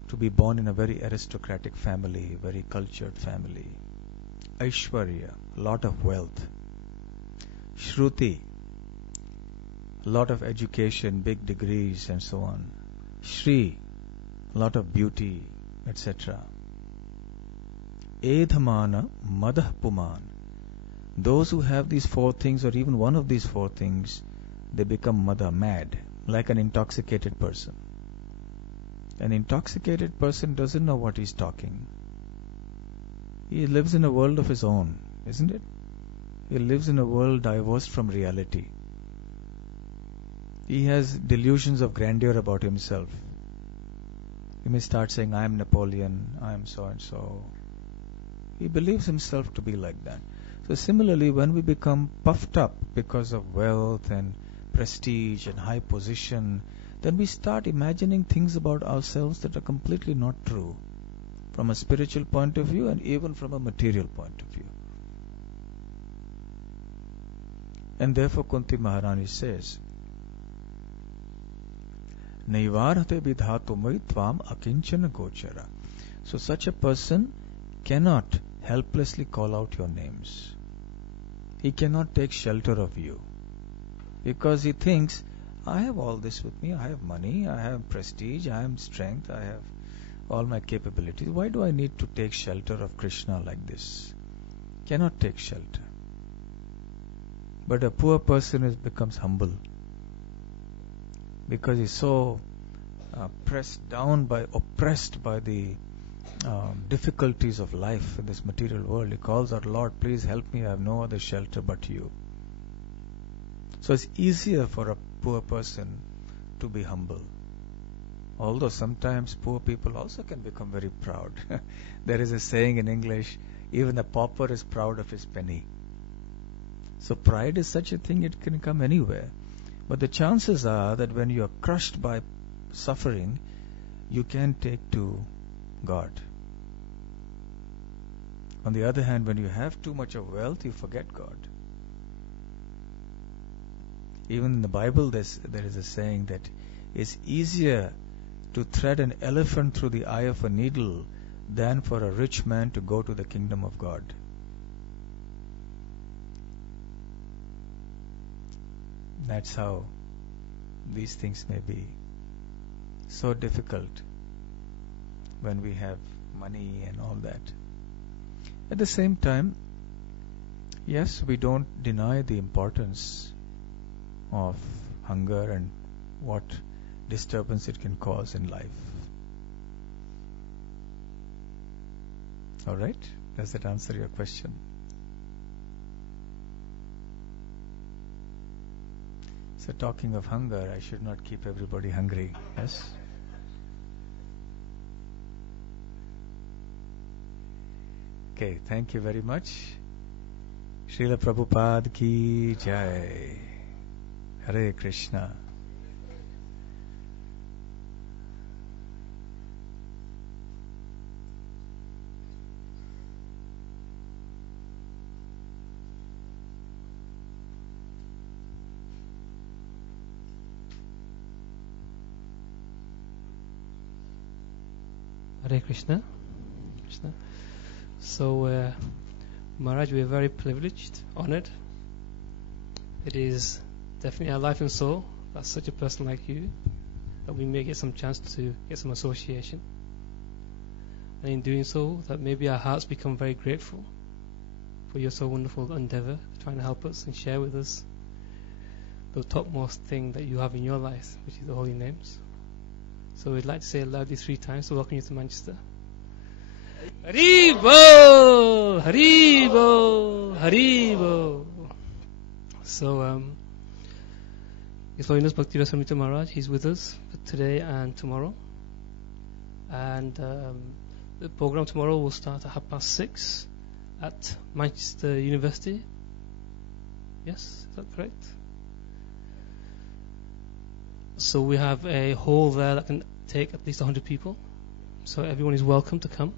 to be born in a very aristocratic family, very cultured family. Aishwarya, lot of wealth. Shruti, lot of education, big degrees and so on. Shri, lot of beauty, etc. Edhamana Madah Puman. Those who have these four things or even one of these four things, they become Mada, mad, like an intoxicated person. An intoxicated person doesn't know what he's talking. He lives in a world of his own, isn't it? He lives in a world divorced from reality. He has delusions of grandeur about himself. He may start saying, I am Napoleon, I am so and so. He believes himself to be like that. So similarly, when we become puffed up because of wealth and prestige and high position, then we start imagining things about ourselves that are completely not true from a spiritual point of view and even from a material point of view. And therefore Kunti Maharani says, Naivarhate vidhatumai tvam akinchana gochara. So such a person cannot helplessly call out your names. He cannot take shelter of you because he thinks, I have all this with me, I have money, I have prestige, I have strength, I have all my capabilities. Why do I need to take shelter of Krishna like this? Cannot take shelter. But a poor person becomes humble because he's so oppressed by the difficulties of life in this material world. He calls out, Lord, please help me, I have no other shelter but you. So it's easier for a poor person to be humble. Although sometimes poor people also can become very proud. There is a saying in English, even a pauper is proud of his penny. So pride is such a thing, it can come anywhere. But the chances are that when you are crushed by suffering, you can take to God. On the other hand, when you have too much of wealth, you forget God. Even in the Bible, there is a saying that it's easier to thread an elephant through the eye of a needle than for a rich man to go to the kingdom of God. That's how these things may be so difficult when we have money and all that. At the same time, yes, we don't deny the importance of hunger and what disturbance it can cause in life. Alright? Does that answer your question? So talking of hunger, I should not keep everybody hungry. Yes? Okay, thank you very much. Srila Prabhupada ki jai. Hare Krishna. Hare Krishna. Krishna. So, Maharaj, we are very privileged, honored. It is definitely our life and soul that such a person like you, that we may get some chance to get some association. And in doing so, that maybe our hearts become very grateful for your so wonderful endeavor, trying to help us and share with us the topmost thing that you have in your life, which is the holy names. So we'd like to say loudly 3 times to welcome you to Manchester. Haribo! Haribo! Haribo! So, His Holiness Bhakti Rasamrita Maharaj, he's with us today and tomorrow. And the program tomorrow will start at 6:30 at Manchester University. Yes, is that correct? So we have a hall there that can take at least 100 people. So everyone is welcome to come.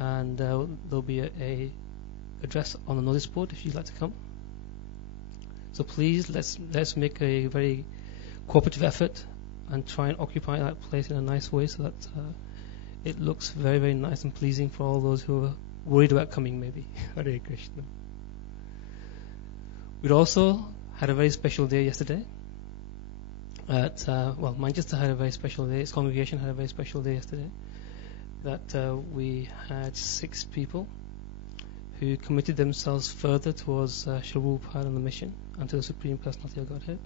And there'll be a address on the notice board if you'd like to come. So please, let's make a very cooperative effort and try and occupy that place in a nice way so that it looks very, very nice and pleasing for all those who are worried about coming maybe. Hare Krishna. We also had a very special day yesterday. Manchester had a very special day. Its congregation had a very special day yesterday. That we had 6 people who committed themselves further towards Srila Prabhupada and the mission and to the Supreme Personality of Godhead.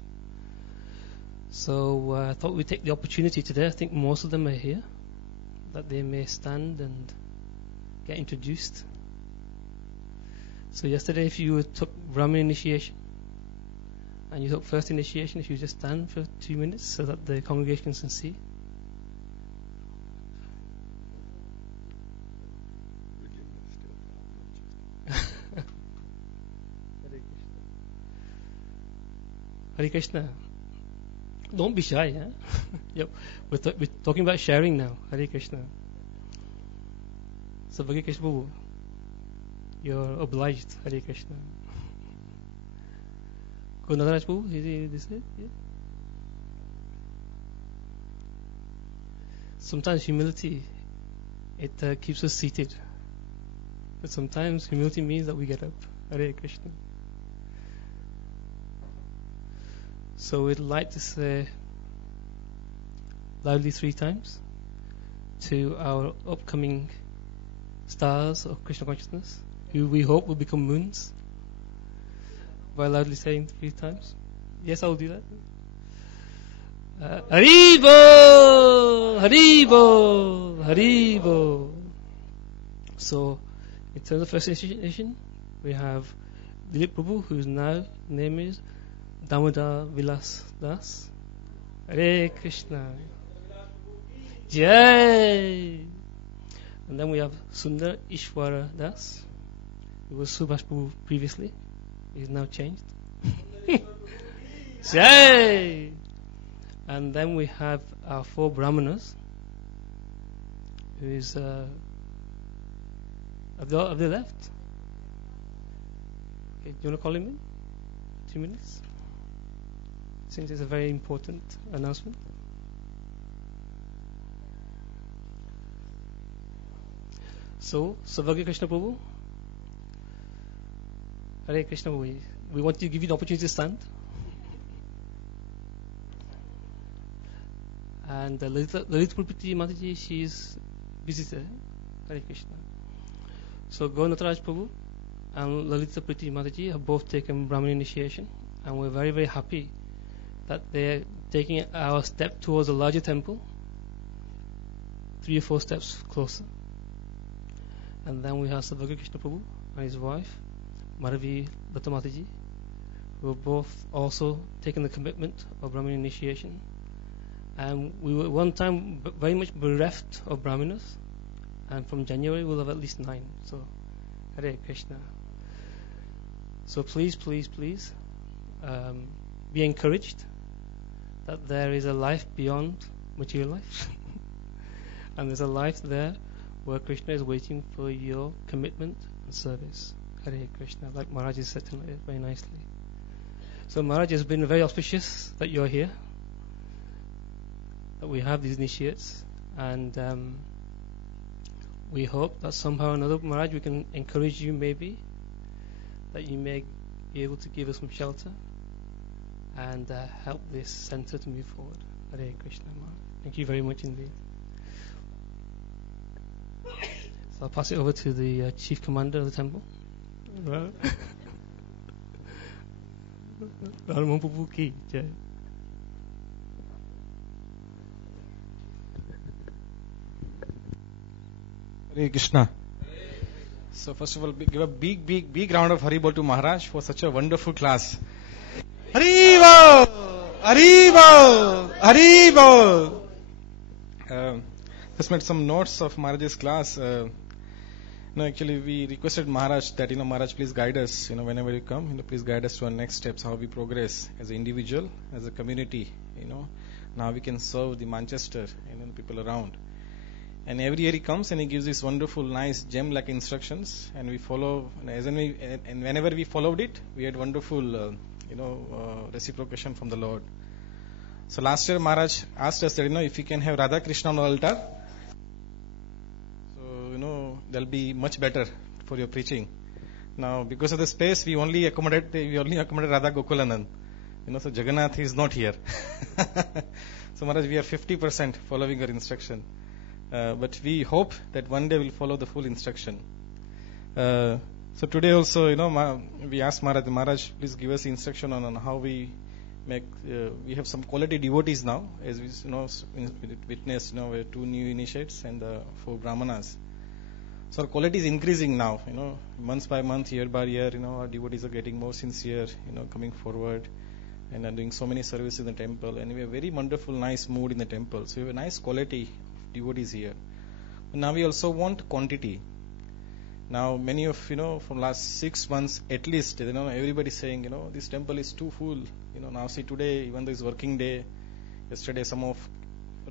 So I thought we'd take the opportunity today. I think most of them are here, that they may stand and get introduced. So yesterday, if you took Brahmin initiation and you took first initiation, if you just stand for 2 minutes so that the congregation can see. Hare Krishna. Don't be shy, yeah? Yep. We're talking about sharing now. Hare Krishna. So, Hare Krishna, you're obliged. Hare Krishna. Nagaraj Prabhu, is this it? Yeah. Sometimes humility, it keeps us seated. But sometimes humility means that we get up. Hare Krishna. So we'd like to say loudly 3 times to our upcoming stars of Krishna consciousness, who we hope will become moons, by loudly saying 3 times. Yes, I will do that. Haribo! Haribo! Haribo! So, in terms of first initiation, we have Dilip Prabhu, whose now name is Damodar Vilas Das. Hare Krishna. Jai. And then we have Sundar Ishwara Das, who was Subhash Prabhu previously. He's now changed. Jai. And then we have our 4 Brahmanas, who is have they left? Okay, do you want to call him in? 2 minutes? Since it's a very important announcement. So, Savagya Krishna Prabhu, Hare Krishna Prabhu, we want to give you the opportunity to stand. And Lalita Purpiti Mataji, she is busy there. Hare Krishna. So, Nataraj Prabhu and Lalita Priti Mataji have both taken Brahmin initiation, and we're very, very happy that they're taking our step towards a larger temple, 3 or 4 steps closer. And then we have Savagya Krishna Prabhu and his wife, Madhavi Datta Mataji, We were both also taking the commitment of Brahmin initiation. And we were one time very much bereft of Brahmanas. And from January we'll have at least 9. So, Hare Krishna. So please, please, please, be encouraged that there is a life beyond material life. And there's a life there where Krishna is waiting for your commitment and service. Hare Krishna, like Maharaj has said tonight very nicely. So Maharaj has been very auspicious that you're here, that we have these initiates, and we hope that somehow or another, Maharaj, we can encourage you maybe, that you may be able to give us some shelter and help this center to move forward. Hare Krishna, Maharaj. Thank you very much indeed. So I'll pass it over to the Chief Commander of the temple. Hare Krishna. So first of all, give a big round of Haribol to Maharaj for such a wonderful class. Haribol! Haribol! Haribol! Just made some notes of Maharaj's class. Actually, we requested Maharaj that, Maharaj, please guide us, whenever you come, please guide us to our next steps, how we progress as an individual, as a community, now we can serve the Manchester, the people around. And every year he comes and he gives this wonderful, nice, gem-like instructions, and we follow, and whenever we followed it, we had wonderful, reciprocation from the Lord. So last year Maharaj asked us that, if we can have Radha Krishna on the altar, that'll be much better for your preaching. Now, because of the space, we only accommodate Radha Gokulanand. So Jagannath is not here. So Maharaj, we are 50% following your instruction. But we hope that one day we'll follow the full instruction. So today also, we asked Maharaj, please give us instruction on how we make, we have some quality devotees now, as we witnessed, 2 new initiates and 4 brahmanas. So our quality is increasing now, month by month, year by year, our devotees are getting more sincere, coming forward and are doing so many services in the temple, and we have very wonderful, nice mood in the temple. So we have a nice quality of devotees here. But now we also want quantity. Now many of, from last 6 months at least, everybody is saying, this temple is too full. Now see today, even though it's working day, yesterday some of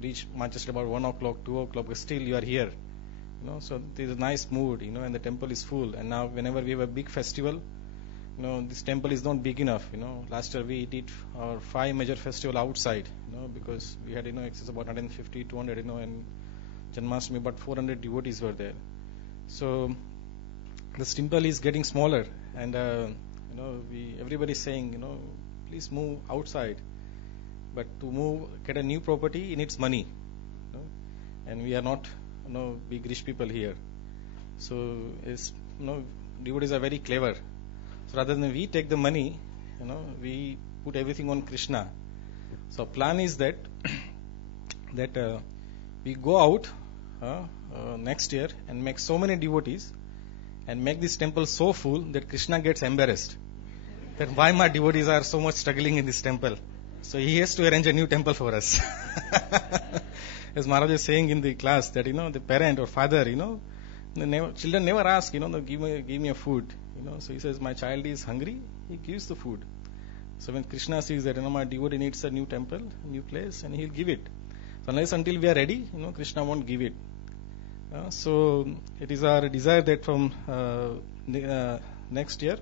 reached Manchester about 1 o'clock, 2 o'clock, but still you are here. So there's a nice mood, and the temple is full. And now whenever we have a big festival, this temple is not big enough. Last year we did our 5 major festival outside, because we had, excess about 150, 200, and Janmashtami, about 400 devotees were there. So this temple is getting smaller, and everybody is saying, please move outside. But to get a new property, it needs money, and we are not, big rich people here. So devotees are very clever. So rather than we take the money, we put everything on Krishna. So plan is that we go out next year and make so many devotees and make this temple so full that Krishna gets embarrassed that why my devotees are so much struggling in this temple. So he has to arrange a new temple for us. As Maharaj is saying in the class that, the parent or father, children never ask, give me a food. So he says, my child is hungry, he gives the food. So when Krishna sees that, my devotee needs a new temple, a new place, and he'll give it. So unless until we are ready, Krishna won't give it. So it is our desire that from next year,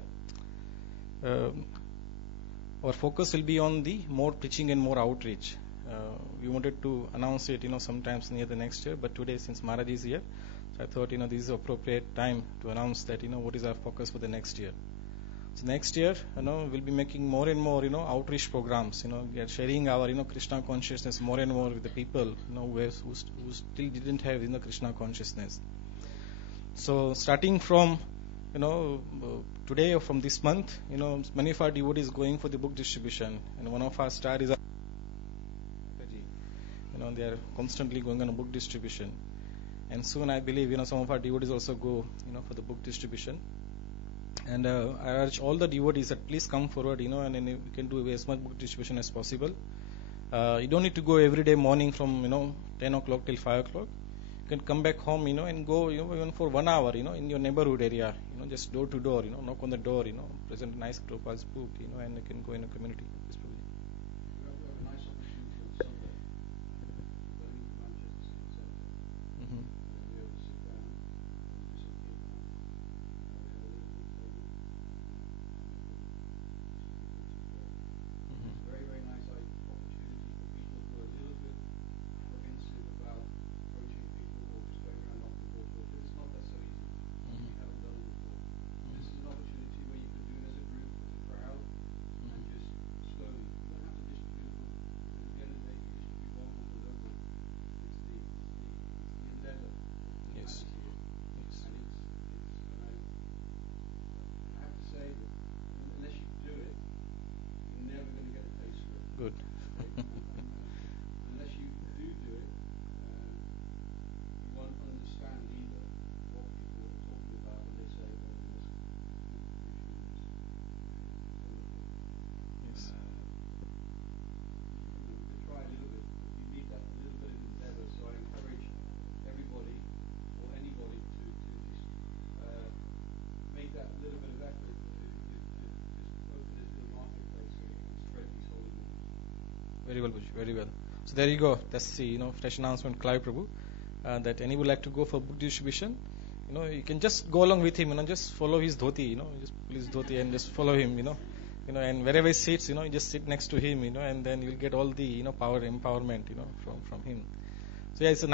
our focus will be on the more preaching and more outreach. We wanted to announce it, sometimes near the next year, but today since Maharaj is here, so I thought, this is the appropriate time to announce that, what is our focus for the next year. So next year, we'll be making more and more, outreach programs, we are sharing our, Krishna consciousness more and more with the people, who still didn't have, Krishna consciousness. So starting from, today or from this month, many of our devotees going for the book distribution, and one of our stars is they are constantly going on a book distribution, and soon I believe some of our devotees also go for the book distribution. And I urge all the devotees that please come forward, and then we can do as much book distribution as possible. You don't need to go every day morning from 10 o'clock till 5 o'clock. You can come back home, and go even for 1 hour, in your neighborhood area, just door to door, knock on the door, present a nice Prabhupada's book, and you can go in a community. Yes, Prabhuji. We have a nice opportunity on Sunday. Going into Manchester City Centre. Mm-hmm. We'll be able to sit down and do some kirtan. We have a little book table. It's a very, very nice opportunity for people who are a little bit apprehensive about approaching people or just going around knocking door to door. Because it's not that so easy. We haven't done it before. This is an opportunity where you can do it as a group, as a crowd, and just slowly. You don't have to distribute a book, because at the end of the day, you distribute one book or no book. It's the endeavor that Yes. matters here. Yes. And I have to say that unless you do it, you're never going to get a taste for it. Good. Okay? And unless you do it, you won't understand either what people are talking about when they say, "Oh, we must do shrooms." Wonderful. Yes. You can try a little bit, but you need that little bit of endeavor. So I encourage everybody or anybody to just make that little bit of effort to just open this little marketplace and spread these holy names. Very well, Prabhuji, very well. So there you go. That's the fresh announcement, Clive Prabhu, that any would like to go for book distribution. You can just go along with him. Just follow his dhoti. Just pull his dhoti and just follow him. And wherever he sits, you just sit next to him. And then you'll get all the power, empowerment, from him. So yeah, it's a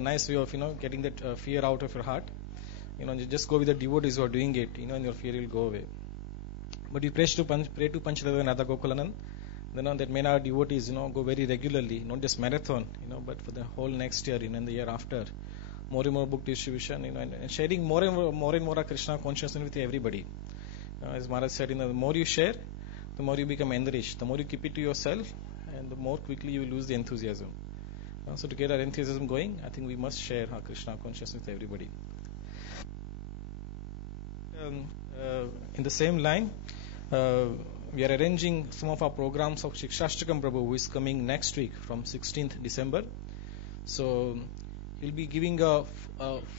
nice way of getting that fear out of your heart. You just go with the devotees who are doing it. And your fear will go away. But you pray to Panchadeva and Radha Gokulanand. That many our devotees, go very regularly, not just marathon, but for the whole next year, and the year after, more and more book distribution, and sharing more and more Krishna consciousness with everybody. As Maharaj said, the more you share, the more you become enriched. The more you keep it to yourself, and the more quickly you will lose the enthusiasm. So to get our enthusiasm going, I think we must share our Krishna consciousness with everybody. In the same line, we are arranging some of our programs of Shikshashtakam Prabhu, who is coming next week from 16th December. So he'll be giving a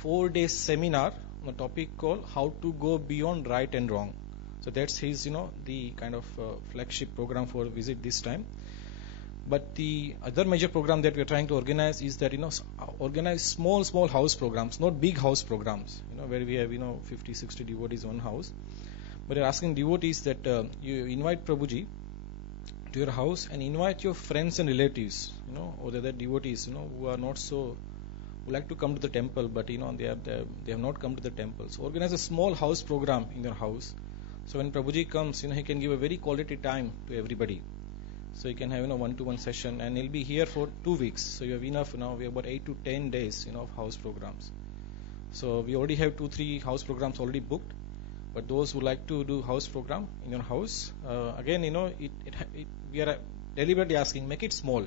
4-day seminar on a topic called How to Go Beyond Right and Wrong. So that's his, the kind of flagship program for visit this time. But the other major program that we are trying to organize is that, organize small house programs, not big house programs, where we have, 50, 60 devotees in one house. But you're asking devotees that you invite Prabhuji to your house and invite your friends and relatives, or the other devotees, who are not so, who like to come to the temple, but they have not come to the temple. So organize a small house program in your house. So when Prabhuji comes, he can give a very quality time to everybody. So you can have 1-to-1 session, and he'll be here for 2 weeks. So you have enough now. We have about 8 to 10 days, of house programs. So we already have 2-3 house programs already booked. But those who like to do house program in your house, again, we are deliberately asking, make it small,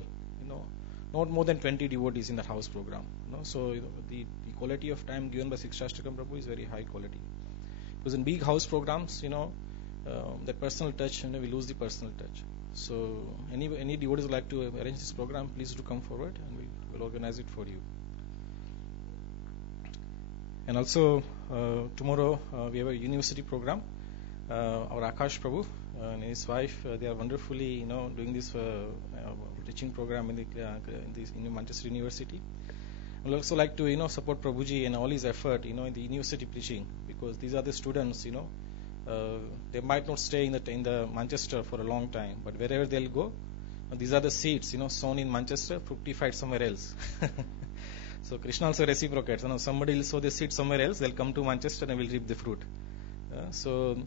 not more than 20 devotees in that house program. So the quality of time given by Shikshashtakam Prabhu is very high quality. Because in big house programs, that personal touch, we lose the personal touch. So any devotees who like to arrange this program, please do come forward, and we'll organize it for you. And also tomorrow we have a university program. Our Akash Prabhu and his wife, they are wonderfully doing this teaching program in Manchester University. We'll also like to support Prabhuji and all his effort in the university preaching, because these are the students they might not stay in the Manchester for a long time, but wherever they'll go, these are the seeds sown in Manchester, fructified somewhere else. So Krishna also reciprocates. Somebody will sow the seed somewhere else, they'll come to Manchester and will reap the fruit. So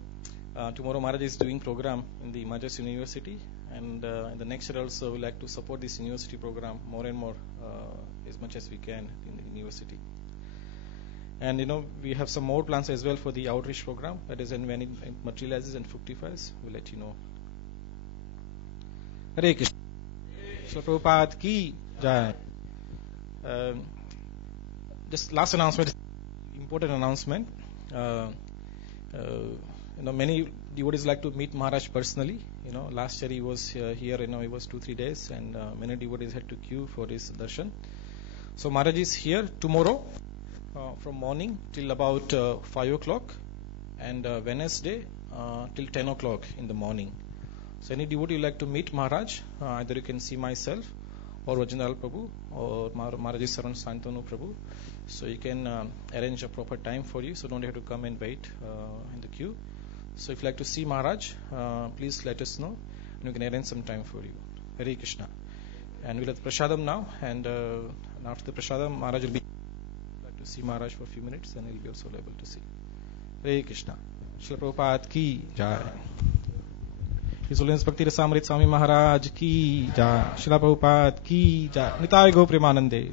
tomorrow Maharaj is doing program in the Manchester University, and in the next year also we like to support this university program more and more as much as we can in the university. And we have some more plans as well for the outreach program. That is, when it materializes and fructifies, we'll let you know. Hare Krishna. Shri Prabhupada ki jai. Just last announcement, important announcement. Many devotees like to meet Maharaj personally. Last year he was here. He was 2-3 days, and many devotees had to queue for his darshan. So Maharaj is here tomorrow from morning till about 5 o'clock, and Wednesday till 10 o'clock in the morning. So any devotee like to meet Maharaj, either you can see myself or Vajendral Prabhu or Maharaj's servant Santanu Prabhu. So you can arrange a proper time for you, so don't have to come and wait in the queue. So if you like to see Maharaj, please let us know, and we can arrange some time for you. Hare Krishna. And we'll have the prasadam now, and after the prasadam, Maharaj will be like to see Maharaj for a few minutes, and he'll be also able to see. Hare Krishna. Srila Prabhupada ki jai. His Holiness Bhakti Rasamrita Swami Maharaj ki jai. Srila Prabhupada ki jai. Nitai Go Premanande.